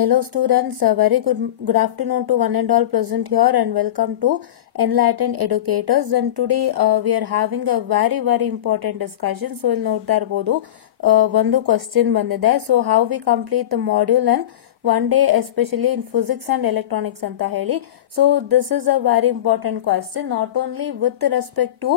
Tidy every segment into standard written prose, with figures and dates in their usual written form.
Hello students, a very good afternoon to one and all present here and welcome to Enlightened Educators. And today we are having a very important discussion. So ಇಲ್ಲಿ ನೋಡ್ತಾ ಇರಬಹುದು ಒಂದು question ಬಂದಿದೆ. So how we complete the module and one day especially in physics and electronics ಅಂತ ಹೇಳಿ. So this is a very important question not only with respect to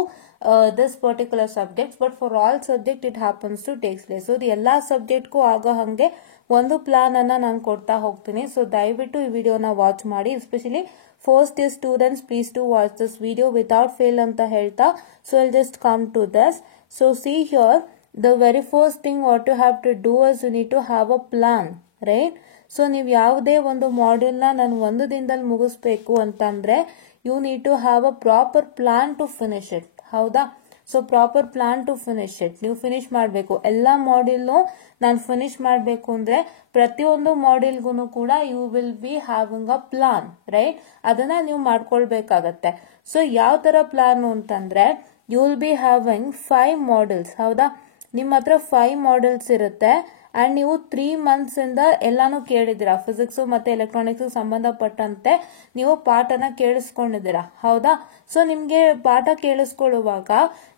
this particular subjects but for all subject it happens to takes place. So ಎಲ್ಲಾ subject ಗೂ ಆಗೋ ಹಂಗೆ ಒಂದು plan ಅನ್ನ ನಾನು ಕೊಡ್ತಾ ಹೋಗ್ತೀನಿ. ಸೊ ದಯವಿಟ್ಟು ಈ ವಿಡಿಯೋನ ವಾಚ್ ಮಾಡಿ. Especially first year students please to watch this video without fail ಅಂತ ಹೇಳ್ತಾ. So I'll just come to this. So see here the very first thing what you have to do is you need to have a plan, right? So ನೀವು ಯಾವುದೇ ಒಂದು ಮಾಡ್ಯೂಲ್ನ ನಾನು ಒಂದು ದಿನದಲ್ಲಿ ಮುಗಿಸ್ಬೇಕು ಅಂತಂದ್ರೆ you need to have a proper plan to finish it. ಹೌದಾ? So proper plan to finish it. ನೀವು ಫಿನಿಶ್ ಮಾಡಬೇಕು ಎಲ್ಲಾ ಮಾಡ್ಯೂಲ್ನು. ನಾನು ಫಿನಿಶ್ ಮಾಡಬೇಕು ಅಂದ್ರೆ ಪ್ರತಿಯೊಂದು ಮಾಡ್ಯೂಲ್ಗೂ ಕೂಡ you will be having a plan, right? ಅದನ್ನ ನೀವು ಮಾಡ್ಕೊಳ್ಬೇಕಾಗತ್ತೆ. ಸೊ ಯಾವ ತರ ಪ್ಲಾನ್ ಅಂತಂದ್ರೆ ಯು ವಿಲ್ ಬಿ ಹ್ಯಾವಿಂಗ್ 5 ಮಾಡ್ಯೂಲ್ಸ್. ಹೌದಾ? ನಿಮ್ಮ ಹತ್ರ 5 ಮಾಡ್ಯೂಲ್ಸ್ ಇರುತ್ತೆ ಅಂಡ್ ನೀವು 3 months ಇಂದ ಎಲ್ಲಾನು ಕೇಳಿದ್ದೀರಾ. ಫಿಸಿಕ್ಸ್ ಮತ್ತೆ ಎಲೆಕ್ಟ್ರಾನಿಕ್ಸ್ ಸಂಬಂಧಪಟ್ಟಂತೆ ನೀವು ಪಾಠನ ಕೇಳಿಸ್ಕೊಂಡಿದ್ದೀರಾ. ಹೌದಾ? ಸೊ ನಿಮ್ಗೆ ಪಾಠ ಕೇಳಿಸ್ಕೊಳ್ಳುವಾಗ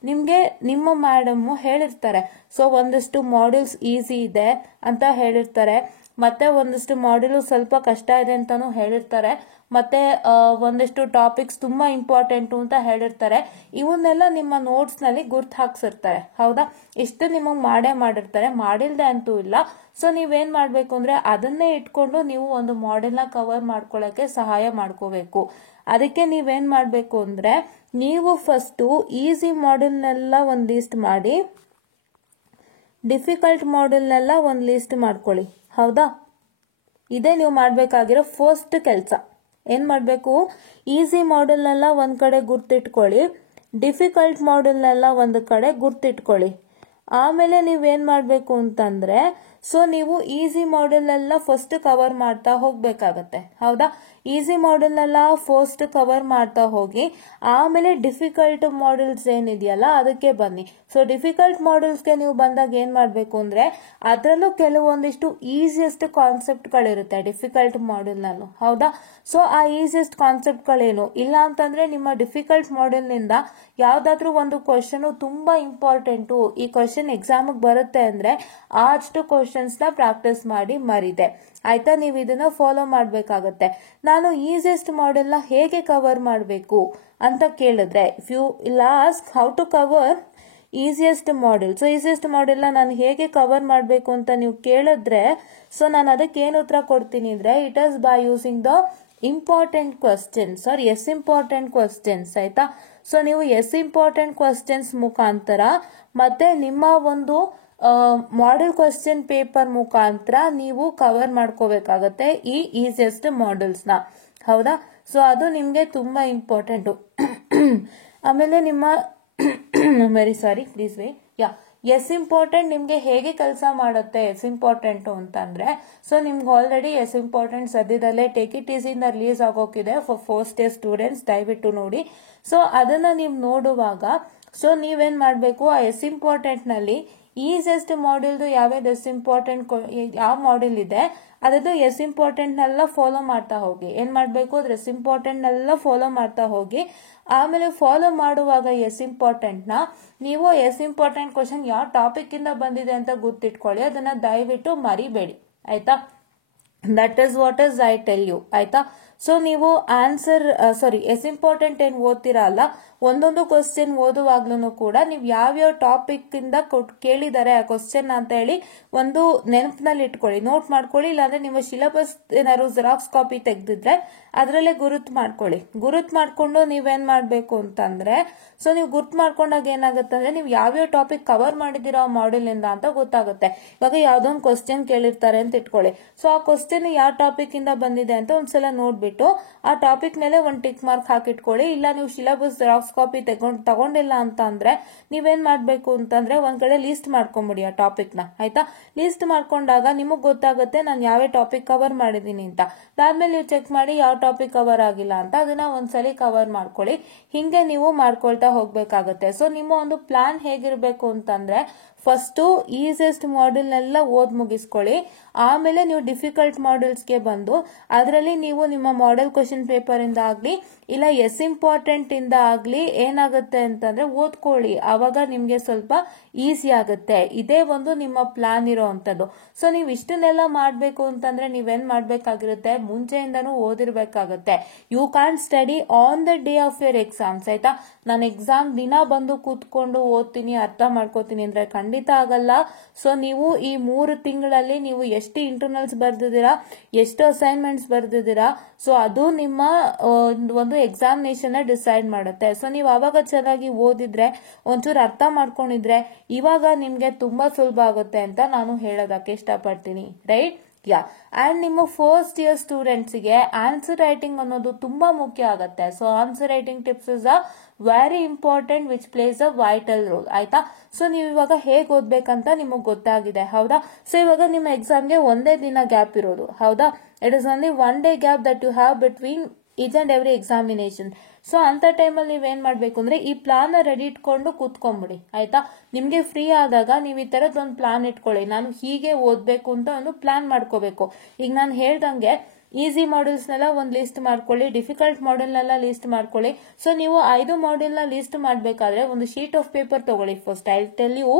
ನಿಮ್ಗೆ ನಿಮ್ಮ ಮೇಡಮ್ ಹೇಳಿರ್ತಾರೆ. ಸೊ ಒಂದಷ್ಟು ಮಾಡ್ಯೂಲ್ಸ್ ಈಸಿ ಇದೆ ಅಂತ ಹೇಳಿರ್ತಾರೆ, ಮತ್ತೆ ಒಂದಷ್ಟು ಮಾಡ್ಯೂಲ್ ಸ್ವಲ್ಪ ಕಷ್ಟ ಇದೆ ಅಂತಾನು ಹೇಳಿರ್ತಾರೆ, ಮತ್ತೆ ಒಂದಷ್ಟು ಟಾಪಿಕ್ಸ್ ತುಂಬಾ ಇಂಪಾರ್ಟೆಂಟ್ ಅಂತ ಹೇಳಿರ್ತಾರೆ. ಇವನ್ನೆಲ್ಲ ನಿಮ್ಮ ನೋಟ್ಸ್ ನಲ್ಲಿ ಗುರ್ತು ಹಾಕ್ಸಿರ್ತಾರೆ. ಹೌದಾ? ಇಷ್ಟು ನಿಮಗ್ ಮಾಡಿರ್ತಾರೆ, ಮಾಡಿಲ್ದೆ ಅಂತೂ ಇಲ್ಲ. ಸೊ ನೀವೇನ್ ಮಾಡ್ಬೇಕು ಅಂದ್ರೆ ಅದನ್ನೇ ಇಟ್ಕೊಂಡು ನೀವು ಒಂದು ಮಾಡೆಲ್ ನ ಕವರ್ ಮಾಡ್ಕೊಳಕ್ಕೆ ಸಹಾಯ ಮಾಡ್ಕೋಬೇಕು. ಅದಕ್ಕೆ ನೀವೇನ್ ಮಾಡ್ಬೇಕು ಅಂದ್ರೆ ನೀವು ಫಸ್ಟ್ ಈಸಿ ಮಾಡೆಲ್ನೆಲ್ಲ ಒಂದ್ ಲಿಸ್ಟ್ ಮಾಡಿ, ಡಿಫಿಕಲ್ಟ್ ಮಾಡೆಲ್ನೆಲ್ಲ ಒಂದ್ ಲಿಸ್ಟ್ ಮಾಡ್ಕೊಳ್ಳಿ. ಹೌದಾ? ಇದೇ ನೀವು ಮಾಡ್ಬೇಕಾಗಿರೋ ಫಸ್ಟ್ ಕೆಲಸ. ಏನ್ ಮಾಡ್ಬೇಕು? ಈಸಿ ಮಾಡೆಲ್ನೆಲ್ಲ ಒಂದ್ ಕಡೆ ಗುರ್ತಿಟ್ಕೊಳ್ಳಿ, ಡಿಫಿಕಲ್ಟ್ ಮಾಡೆಲ್ನೆಲ್ಲ ಒಂದ್ ಕಡೆ ಗುರ್ತಿಟ್ಕೊಳ್ಳಿ. ಆಮೇಲೆ ನೀವೇನ್ ಮಾಡ್ಬೇಕು ಅಂತಂದ್ರೆ ಸೊ ನೀವು ಈಸಿ ಮಾಡೆಲ್ ಎಲ್ಲ ಫಸ್ಟ್ ಕವರ್ ಮಾಡ್ತಾ ಹೋಗ್ಬೇಕಾಗತ್ತೆ. ಹೌದಾ? ಈಸಿ ಮಾಡೆಲ್ ಎಲ್ಲ ಫಸ್ಟ್ ಕವರ್ ಮಾಡ್ತಾ ಹೋಗಿ ಆಮೇಲೆ ಡಿಫಿಕಲ್ಟ್ ಮಾಡೆಲ್ಸ್ ಏನಿದೆಯಲ್ಲ ಅದಕ್ಕೆ ಬನ್ನಿ. ಸೊ ಡಿಫಿಕಲ್ಟ್ ಮಾಡೆಲ್ಸ್ಗೆ ನೀವು ಬಂದಾಗ ಏನ್ ಮಾಡ್ಬೇಕು ಅಂದ್ರೆ ಅದರಲ್ಲೂ ಕೆಲವೊಂದಿಷ್ಟು ಈಸಿಯೆಸ್ಟ್ ಕಾನ್ಸೆಪ್ಟ್ ಗಳಿರುತ್ತೆ ಡಿಫಿಕಲ್ಟ್ ಮಾಡೆಲ್ ನಲ್ಲೂ. ಹೌದಾ? ಸೊ ಆ ಈಸಿಯೆಸ್ಟ್ ಕಾನ್ಸೆಪ್ಟ್ ಗಳೇನು ಇಲ್ಲ ಅಂತಂದ್ರೆ ನಿಮ್ಮ ಡಿಫಿಕಲ್ಟ್ ಮಾಡೆಲ್ ನಿಂದ ಯಾವ್ದಾದ್ರು ಒಂದು ಕ್ವಶನ್ ತುಂಬಾ ಇಂಪಾರ್ಟೆಂಟು, ಈ ಕ್ವಶನ್ ಎಕ್ಸಾಮ್ ಬರುತ್ತೆ ಅಂದ್ರೆ ಅಷ್ಟು ಕ್ವಶನ್ಸ್ ನ ಪ್ರಾಕ್ಟೀಸ್ ಮಾಡಿ ಮರಿದೆ. ಆಯ್ತಾ? ನೀವು ಇದನ್ನ ಫಾಲೋ ಮಾಡ್ಬೇಕಾಗತ್ತೆ. ನಾನು ಈಸಿಯೆಸ್ಟ್ ಮಾಡೆಲ್ ನ ಹೇಗೆ ಕವರ್ ಮಾಡಬೇಕು ಅಂತ ಕೇಳಿದ್ರೆ if you ask how to cover easiest model, so easiest model ನ ನಾನು ಹೇಗೆ ಕವರ್ ಮಾಡಬೇಕು ಅಂತ ನೀವು ಕೇಳಿದ್ರೆ ಸೊ ನಾನು ಅದಕ್ಕೆ ಏನು ಉತ್ತರ ಕೊಡ್ತೀನಿ ಅಂದ್ರೆ it is by using the important questions are S important questions. ಆಯ್ತಾ? ಸೊ ನೀವು ಎಸ್ ಇಂಪಾರ್ಟೆಂಟ್ ಕ್ವಶನ್ಸ್ ಮುಖಾಂತರ ಮತ್ತೆ ನಿಮ್ಮ ಒಂದು ಮಾಡೆಲ್ ಕ್ವಶನ್ ಪೇಪರ್ ಮುಖಾಂತರ ನೀವು ಕವರ್ ಮಾಡ್ಕೋಬೇಕಾಗತ್ತೆ ಈ ಈಸಿಯೆಸ್ಟ್ ಮಾಡೆಲ್ಸ್ ನ. ಹೌದಾ? ಸೊ ಅದು ನಿಮ್ಗೆ ತುಂಬಾ ಇಂಪಾರ್ಟೆಂಟ್. ಆಮೇಲೆ ನಿಮ್ಮ very sorry please way S important ನಿಮ್ಗೆ ಹೇಗೆ ಕೆಲಸ ಮಾಡುತ್ತೆ ಎಸ್ ಇಂಪಾರ್ಟೆಂಟ್ ಅಂತಂದ್ರೆ ಸೊ ನಿಮ್ಗೆ ಆಲ್ರೆಡಿ ಎಸ್ ಇಂಪಾರ್ಟೆಂಟ್ ಸದ್ಯದಲ್ಲೇ ಟೇಕ್ ಇಟ್ ಈಸಿ ಇಂದ ರಿಲೀಸ್ ಆಗೋಕಿದೆ ಫಾರ್ ಫಸ್ಟ್ ಇಯರ್ ಸ್ಟೂಡೆಂಟ್ಸ್, ದಯವಿಟ್ಟು ನೋಡಿ. ಸೊ ಅದನ್ನ ನೀವು ನೋಡುವಾಗ ಸೊ ನೀವೇನ್ ಮಾಡ್ಬೇಕು ಆ ಎಸ್ ಇಂಪಾರ್ಟೆಂಟ್ ನಲ್ಲಿ ಈಸಿಯೆಸ್ಟ್ ಮಾಡ್ಯೂಲ್ದು ಯಾವ್ಯಾವ್ದು ಎಸ್ ಇಂಪಾರ್ಟೆಂಟ್ ಯಾವ ಮಾಡ್ಯೂಲ್ ಇದೆ ಅದದ್ದು ಎಸ್ ಇಂಪಾರ್ಟೆಂಟ್ ನೆಲ್ಲ ಫಾಲೋ ಮಾಡ್ತಾ ಹೋಗಿ. ಏನ್ ಮಾಡ್ಬೇಕು ಅದ್ರ ಎಸ್ ಇಂಪಾರ್ಟೆಂಟ್ ನೆಲ್ಲ ಫಾಲೋ ಮಾಡ್ತಾ ಹೋಗಿ. ಆಮೇಲೆ ಫಾಲೋ ಮಾಡುವಾಗ ಎಸ್ ಇಂಪಾರ್ಟೆಂಟ್ ನ ನೀವು ಎಸ್ ಇಂಪಾರ್ಟೆಂಟ್ ಕ್ವಶನ್ ಯಾವ ಟಾಪಿಕ್ ಇಂದ ಬಂದಿದೆ ಅಂತ ಗೊತ್ತಿಟ್ಕೊಳ್ಳಿ. ಅದನ್ನ ದಯವಿಟ್ಟು ಮರಿಬೇಡಿ. ಆಯ್ತಾ? That is what is I tell you. ಆಯ್ತಾ? ಸೊ ನೀವು ಆನ್ಸರ್ ಎಸ್ ಇಂಪಾರ್ಟೆಂಟ್ ಏನ್ ಓದ್ತಿರಲ್ಲ, ಒಂದೊಂದು ಕ್ವಶನ್ ಓದುವಾಗ್ಲೂ ಕೂಡ ನೀವು ಯಾವ್ಯಾವ ಟಾಪಿಕ್ ಇಂದ ಕೇಳಿದ್ದಾರೆ ಆ ಕ್ವಶನ್ ಅಂತ ಹೇಳಿ ಒಂದು ನೆನಪಿನಲ್ಲಿ ಇಟ್ಕೊಳ್ಳಿ, ನೋಟ್ ಮಾಡ್ಕೊಳ್ಳಿ. ಇಲ್ಲಾಂದ್ರೆ ನಿಮ್ಮ ಸಿಲೆಬಸ್ ಏನಾದ್ರು ಜೆರಾಕ್ಸ್ ಕಾಪಿ ತೆಗೆದಿದ್ರೆ ಅದರಲ್ಲೇ ಗುರುತ್ ಮಾಡ್ಕೊಳ್ಳಿ. ಗುರುತ್ ಮಾಡ್ಕೊಂಡು ನೀವೇನ್ ಮಾಡ್ಬೇಕು ಅಂತಂದ್ರೆ ಸೊ ನೀವು ಗುರ್ತ್ ಮಾಡ್ಕೊಂಡಾಗ ಏನಾಗುತ್ತೆ ಅಂದ್ರೆ ನೀವು ಯಾವ್ಯಾವ ಟಾಪಿಕ್ ಕವರ್ ಮಾಡಿದಿರೋ ಆ ಮಾಡೆಲ್ ಇಂದ ಅಂತ ಗೊತ್ತಾಗುತ್ತೆ. ಇವಾಗ ಯಾವ್ದೋ ಒಂದು ಕ್ವಶನ್ ಕೇಳಿರ್ತಾರೆ ಅಂತ ಇಟ್ಕೊಳ್ಳಿ. ಸೊ ಆ ಕ್ವಶನ್ ಯಾವ ಟಾಪಿಕ್ ಇಂದ ಬಂದಿದೆ ಅಂತ ಒಂದ್ಸಲ ನೋಡ್ಬಿಟ್ಟು ಆ ಟಾಪಿಕ್ ಮೇಲೆ ಒಂದು ಟಿಕ್ ಮಾರ್ಕ್ ಹಾಕಿಟ್ಕೊಳ್ಳಿ. ಇಲ್ಲ ನೀವು ಸಿಲೆಬಸ್ ಜೆರಾಕ್ಸ್ ಕಾಪಿ ತಗೊಂಡಿಲ್ಲ ಅಂತ ಅಂದ್ರೆ ನೀವೇನ್ ಮಾಡ್ಬೇಕು ಅಂತಂದ್ರೆ ಒಂದ್ ಕಡೆ ಲಿಸ್ಟ್ ಮಾಡ್ಕೊಂಬಿಡಿ ಆ ಟಾಪಿಕ್ ನ. ಆಯ್ತಾ? ಲಿಸ್ಟ್ ಮಾಡ್ಕೊಂಡಾಗ ನಿಮಗ್ ಗೊತ್ತಾಗುತ್ತೆ ನಾನು ಯಾವ ಟಾಪಿಕ್ ಕವರ್ ಮಾಡಿದೀನಿ ಅಂತ. ಅದಾದ್ಮೇಲೆ ನೀವು ಚೆಕ್ ಮಾಡಿ ಯಾವ ಟಾಪಿಕ್ ಕವರ್ ಆಗಿಲ್ಲ ಅಂತ ಅದನ್ನ ಒಂದ್ಸಲಿ ಕವರ್ ಮಾಡ್ಕೊಳ್ಳಿ. ಹಿಂಗೆ ನೀವು ಮಾಡ್ಕೊಳ್ತಾ ಹೋಗ್ಬೇಕಾಗತ್ತೆ. ಸೊ ನಿಮ್ಮ ಒಂದು ಪ್ಲಾನ್ ಹೇಗಿರ್ಬೇಕು ಅಂತಂದ್ರೆ ಫಸ್ಟ್ ಈಸಿಯೆಸ್ಟ್ ಮಾಡ್ಯೂಲ್ನೆಲ್ಲ ಓದ್ ಮುಗಿಸ್ಕೊಳ್ಳಿ. ಆಮೇಲೆ ನೀವು ಡಿಫಿಕಲ್ಟ್ ಮಾಡ್ಯೂಲ್ಸ್ಗೆ ಬಂದು ಅದರಲ್ಲಿ ನೀವು ನಿಮ್ಮ ಮಾಡೆಲ್ ಕ್ವಶನ್ ಪೇಪರ್ ಇಂದ ಆಗ್ಲಿ ಇಲ್ಲ ಎಸ್ ಇಂಪಾರ್ಟೆಂಟ್ ಇಂದ ಆಗ್ಲಿ ಏನಾಗುತ್ತೆ ಅಂತಂದ್ರೆ ಓದ್ಕೊಳ್ಳಿ. ಅವಾಗ ನಿಮ್ಗೆ ಸ್ವಲ್ಪ ಈಸಿ ಆಗುತ್ತೆ. ಇದೇ ಒಂದು ನಿಮ್ಮ ಪ್ಲಾನ್ ಇರೋ ಅಂತದ್ದು. ಸೊ ನೀವು ಇಷ್ಟನ್ನೆಲ್ಲ ಮಾಡ್ಬೇಕು ಅಂತಂದ್ರೆ ನೀವೇನ್ ಮಾಡ್ಬೇಕಾಗಿರುತ್ತೆ, ಮುಂಚೆಯಿಂದನೂ ಓದಿರ್ಬೇಕಾಗತ್ತೆ. You can study on the day of your exams. ಆಯ್ತಾ, ನಾನು ಎಕ್ಸಾಮ್ ದಿನ ಬಂದು ಕೂತ್ಕೊಂಡು ಓದ್ತೀನಿ, ಅರ್ಥ ಮಾಡ್ಕೋತೀನಿ ಅಂದ್ರೆ ಖಂಡಿತ ಆಗಲ್ಲ. ಸೊ ನೀವು ಈ 3 ತಿಂಗಳಲ್ಲಿ ನೀವು ಎಷ್ಟು ಇಂಟರ್ನಲ್ಸ್ ಬರ್ದಿದ್ದೀರಾ, ಎಷ್ಟು ಅಸೈನ್ಮೆಂಟ್ಸ್ ಬರ್ದಿದ್ದೀರಾ, ಸೊ ಅದು ನಿಮ್ಮ ಒಂದು ಎಕ್ಸಾಮಿನೇಷನ್ ಡಿಸೈಡ್ ಮಾಡುತ್ತೆ. ಸೊ ನೀವು ಅವಾಗ ಚೆನ್ನಾಗಿ ಓದಿದ್ರೆ, ಒಂಚೂರು ಅರ್ಥ ಮಾಡ್ಕೊಂಡಿದ್ರೆ ಇವಾಗ ನಿಮ್ಗೆ ತುಂಬಾ ಸುಲಭ ಆಗುತ್ತೆ ಅಂತ ನಾನು ಹೇಳೋದಕ್ಕೆ ಇಷ್ಟಪಡ್ತೀನಿ. ರೈಟ್? ಯಾ. ಅಂಡ್ ನಿಮ್ಮ ಫಸ್ಟ್ ಇಯರ್ ಸ್ಟೂಡೆಂಟ್ಸ್ಗೆ ಆನ್ಸರ್ ರೈಟಿಂಗ್ ಅನ್ನೋದು ತುಂಬಾ ಮುಖ್ಯ ಆಗುತ್ತೆ. So answer writing tips is a very important which place a vital role. ಆಯ್ತಾ? ಸೊ ನೀವು ಇವಾಗ ಹೇಗೆ ಓದ್ಬೇಕಂತ ನಿಮಗೆ ಗೊತ್ತಾಗಿದೆ, ಹೌದಾ? ಸೊ ಇವಾಗ ನಿಮ್ಮ ಎಕ್ಸಾಮ್ಗೆ ಒಂದೇ ದಿನ ಗ್ಯಾಪ್ ಇರೋದು, ಹೌದಾ? It is only 1 day gap that you have between each and every examination. So ಅಂತ ಟೈಮಲ್ಲಿ ನೀವೇನ್ ಮಾಡ್ಬೇಕು ಅಂದ್ರೆ ಈ ಪ್ಲಾನ್ ರೆಡಿ ಇಟ್ಕೊಂಡು ಕೂತ್ಕೊಂಡ್ಬಿಡಿ. ಆಯ್ತಾ? ನಿಮ್ಗೆ ಫ್ರೀ ಆದಾಗ ನೀವು ಈ ತರದ್ ಒಂದು ಪ್ಲಾನ್ ಇಟ್ಕೊಳ್ಳಿ. ನಾನು ಹೀಗೆ ಓದ್ಬೇಕು ಅಂತ ಒಂದು ಪ್ಲಾನ್ ಮಾಡ್ಕೋಬೇಕು. ಈಗ ನಾನು ಹೇಳ್ದಂಗೆ ಈಸಿ ಮಾಡ್ಯೂಲ್ಸ್ನೆಲ್ಲ ಒಂದು ಲಿಸ್ಟ್ ಮಾಡ್ಕೊಳ್ಳಿ, ಡಿಫಿಕಲ್ಟ್ ಮಾಡ್ಯೂಲ್ನೆಲ್ಲ ಲಿಸ್ಟ್ ಮಾಡ್ಕೊಳ್ಳಿ. ಸೊ ನೀವು 5 ಮಾಡ್ಯೂಲ್ನ ಲಿಸ್ಟ್ ಮಾಡಬೇಕಾದ್ರೆ ಒಂದು ಶೀಟ್ ಆಫ್ ಪೇಪರ್ ತಗೊಳ್ಳಿ. First I tell you,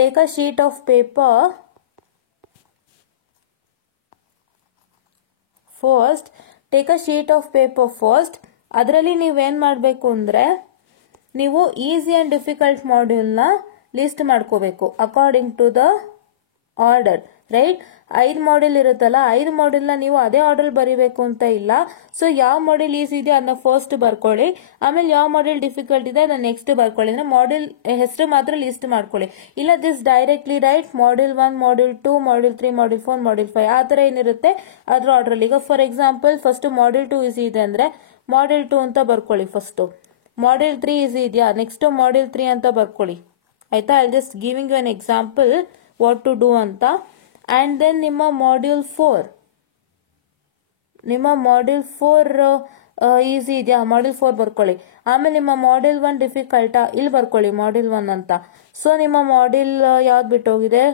take a sheet of paper. Take a sheet of paper first. ಅದರಲ್ಲಿ ನೀವೇನ್ ಮಾಡಬೇಕು ಅಂದ್ರೆ ನೀವು ಈಸಿ ಅಂಡ್ ಡಿಫಿಕಲ್ಟ್ ಮಾಡ್ಯೂಲ್ನ ಲಿಸ್ಟ್ ಮಾಡ್ಕೋಬೇಕು according to the order. Right? 5 module ಇರುತ್ತಲ್ಲ, 5 ಮಾಡ್ಯೂಲ್ನ ನೀವು ಅದೇ ಆರ್ಡರ್ ಬರೀಬೇಕು ಅಂತ ಇಲ್ಲ. ಸೊ ಯಾವ ಮಾಡ್ಯೂಲ್ ಈಸಿ ಇದೆಯೋ ಅದನ್ನ ಫಸ್ಟ್ ಬರ್ಕೊಳ್ಳಿ, ಆಮೇಲೆ ಯಾವ ಮಾಡ್ಯೂಲ್ ಡಿಫಿಕಲ್ಟ್ ಇದೆ ಅದನ್ನ ನೆಕ್ಸ್ಟ್ ಬರ್ಕೊಳ್ಳಿ. ಅಂದ್ರೆ ಮಾಡ್ಯೂಲ್ ಹೆಸರು ಮಾತ್ರ ಲಿಸ್ಟ್ ಮಾಡ್ಕೊಳ್ಳಿ. ಇಲ್ಲ this directly write module 1, module 2, module 3, module 4, module 5 ಆ ತರ ಏನಿರುತ್ತೆ ಅದ್ರ ಆರ್ಡರ್. ಈಗ for example first module 2 easy ಇದೆ ಅಂದ್ರೆ ಮಾಡ್ಯೂಲ್ 2 ಅಂತ ಬರ್ಕೊಳ್ಳಿ. ಫಸ್ಟ್ ಮಾಡ್ಯೂಲ್ 3 ಈಸಿ ಇದೆಯಾ, ನೆಕ್ಸ್ಟ್ ಮಾಡ್ಯೂಲ್ 3 ಅಂತ ಬರ್ಕೊಳ್ಳಿ. ಆಯ್ತಾ? I just giving you an example what to do ಅಂತ. ಅಂಡ್ ದೆನ್ ನಿಮ್ಮ ಮಾಡ್ಯೂಲ್ 4 ಈಸಿ ಇದೆಯಾ, ಮಾಡ್ಯೂಲ್ 4 ಬರ್ಕೊಳ್ಳಿ. ಆಮೇಲೆ ನಿಮ್ಮ ಮಾಡ್ಯೂಲ್ 1 ಡಿಫಿಕಲ್ಟಾ, ಇಲ್ಲಿ ಬರ್ಕೊಳ್ಳಿ ಮಾಡ್ಯೂಲ್ 1 ಅಂತ. ಸೊ ನಿಮ್ಮ ಮಾಡ್ಯೂಲ್ ಯಾವ್ದು ಬಿಟ್ಟೋಗಿದೆ,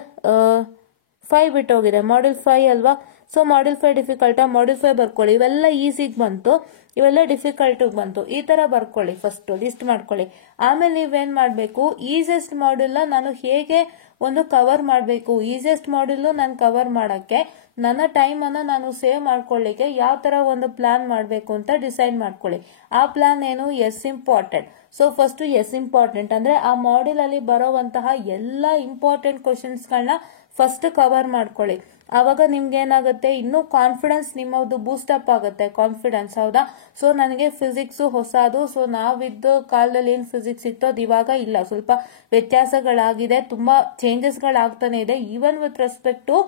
5 ಬಿಟ್ಟೋಗಿದೆ, ಮಾಡ್ಯೂಲ್ 5 ಅಲ್ವಾ? ಸೊ ಮಾಡ್ಯೂಲ್ 5 ಡಿಫಿಕಲ್ಟಾ, ಮಾಡ್ಯೂಲ್ 5 ಬರ್ಕೊಳ್ಳಿ. ಇವೆಲ್ಲ ಈಸಿಗೆ ಬಂತು, ಇವೆಲ್ಲ ಡಿಫಿಕಲ್ಟ್ ಬಂತು. ಈ ತರ ಬರ್ಕೊಳ್ಳಿ, ಫಸ್ಟ್ ಲಿಸ್ಟ್ ಮಾಡ್ಕೊಳ್ಳಿ. ಆಮೇಲೆ ನೀವೇನ್ ಮಾಡ್ಬೇಕು, ಈಸಿಯೆಸ್ಟ್ ಮಾಡ್ಯೂಲ್ನ ನಾನು ಹೇಗೆ ಒಂದು ಕವರ್ ಮಾಡಬೇಕು, ಈಸಿಯೆಸ್ಟ್ ಮಾಡ್ಯೂಲ್ ನಾನು ಕವರ್ ಮಾಡಕ್ಕೆ ನನ್ನ ಟೈಮ್ ಅನ್ನ ನಾನು ಸೇವ್ ಮಾಡ್ಕೊಳ್ಳಿಕ್ಕೆ ಯಾವ ತರ ಒಂದು ಪ್ಲಾನ್ ಮಾಡಬೇಕು ಅಂತ ಡಿಸೈಡ್ ಮಾಡ್ಕೊಳ್ಳಿ. ಆ ಪ್ಲಾನ್ ಏನು, S important. So first S important ಅಂದ್ರೆ ಆ ಮಾಡ್ಯೂಲ್ ಅಲ್ಲಿ ಬರೋವಂತಹ ಎಲ್ಲಾ ಇಂಪಾರ್ಟೆಂಟ್ ಕ್ವಶನ್ಸ್ ಗಳನ್ನ ಫಸ್ಟ್ ಕವರ್ ಮಾಡ್ಕೊಳ್ಳಿ. ಆವಾಗ ನಿಮ್ಗೆ ಏನಾಗುತ್ತೆ, ಇನ್ನೂ ಕಾನ್ಫಿಡೆನ್ಸ್ ನಿಮ್ಮದು ಬೂಸ್ಟ್ ಅಪ್ ಆಗುತ್ತೆ, ಕಾನ್ಫಿಡೆನ್ಸ್. ಹೌದಾ? ಸೊ ನನಗೆ ಫಿಸಿಕ್ಸ್ ಹೊಸದು. ಸೊ ನಾವಿದ್ದ ಕಾಲದಲ್ಲಿ ಏನ್ ಫಿಸಿಕ್ಸ್ ಇತ್ತು ಅದು ಇವಾಗ ಇಲ್ಲ, ಸ್ವಲ್ಪ ವ್ಯತ್ಯಾಸಗಳಾಗಿದೆ, ತುಂಬಾ ಚೇಂಜಸ್ ಗಳಾಗ್ತಾನೆ ಇದೆ, even with respect to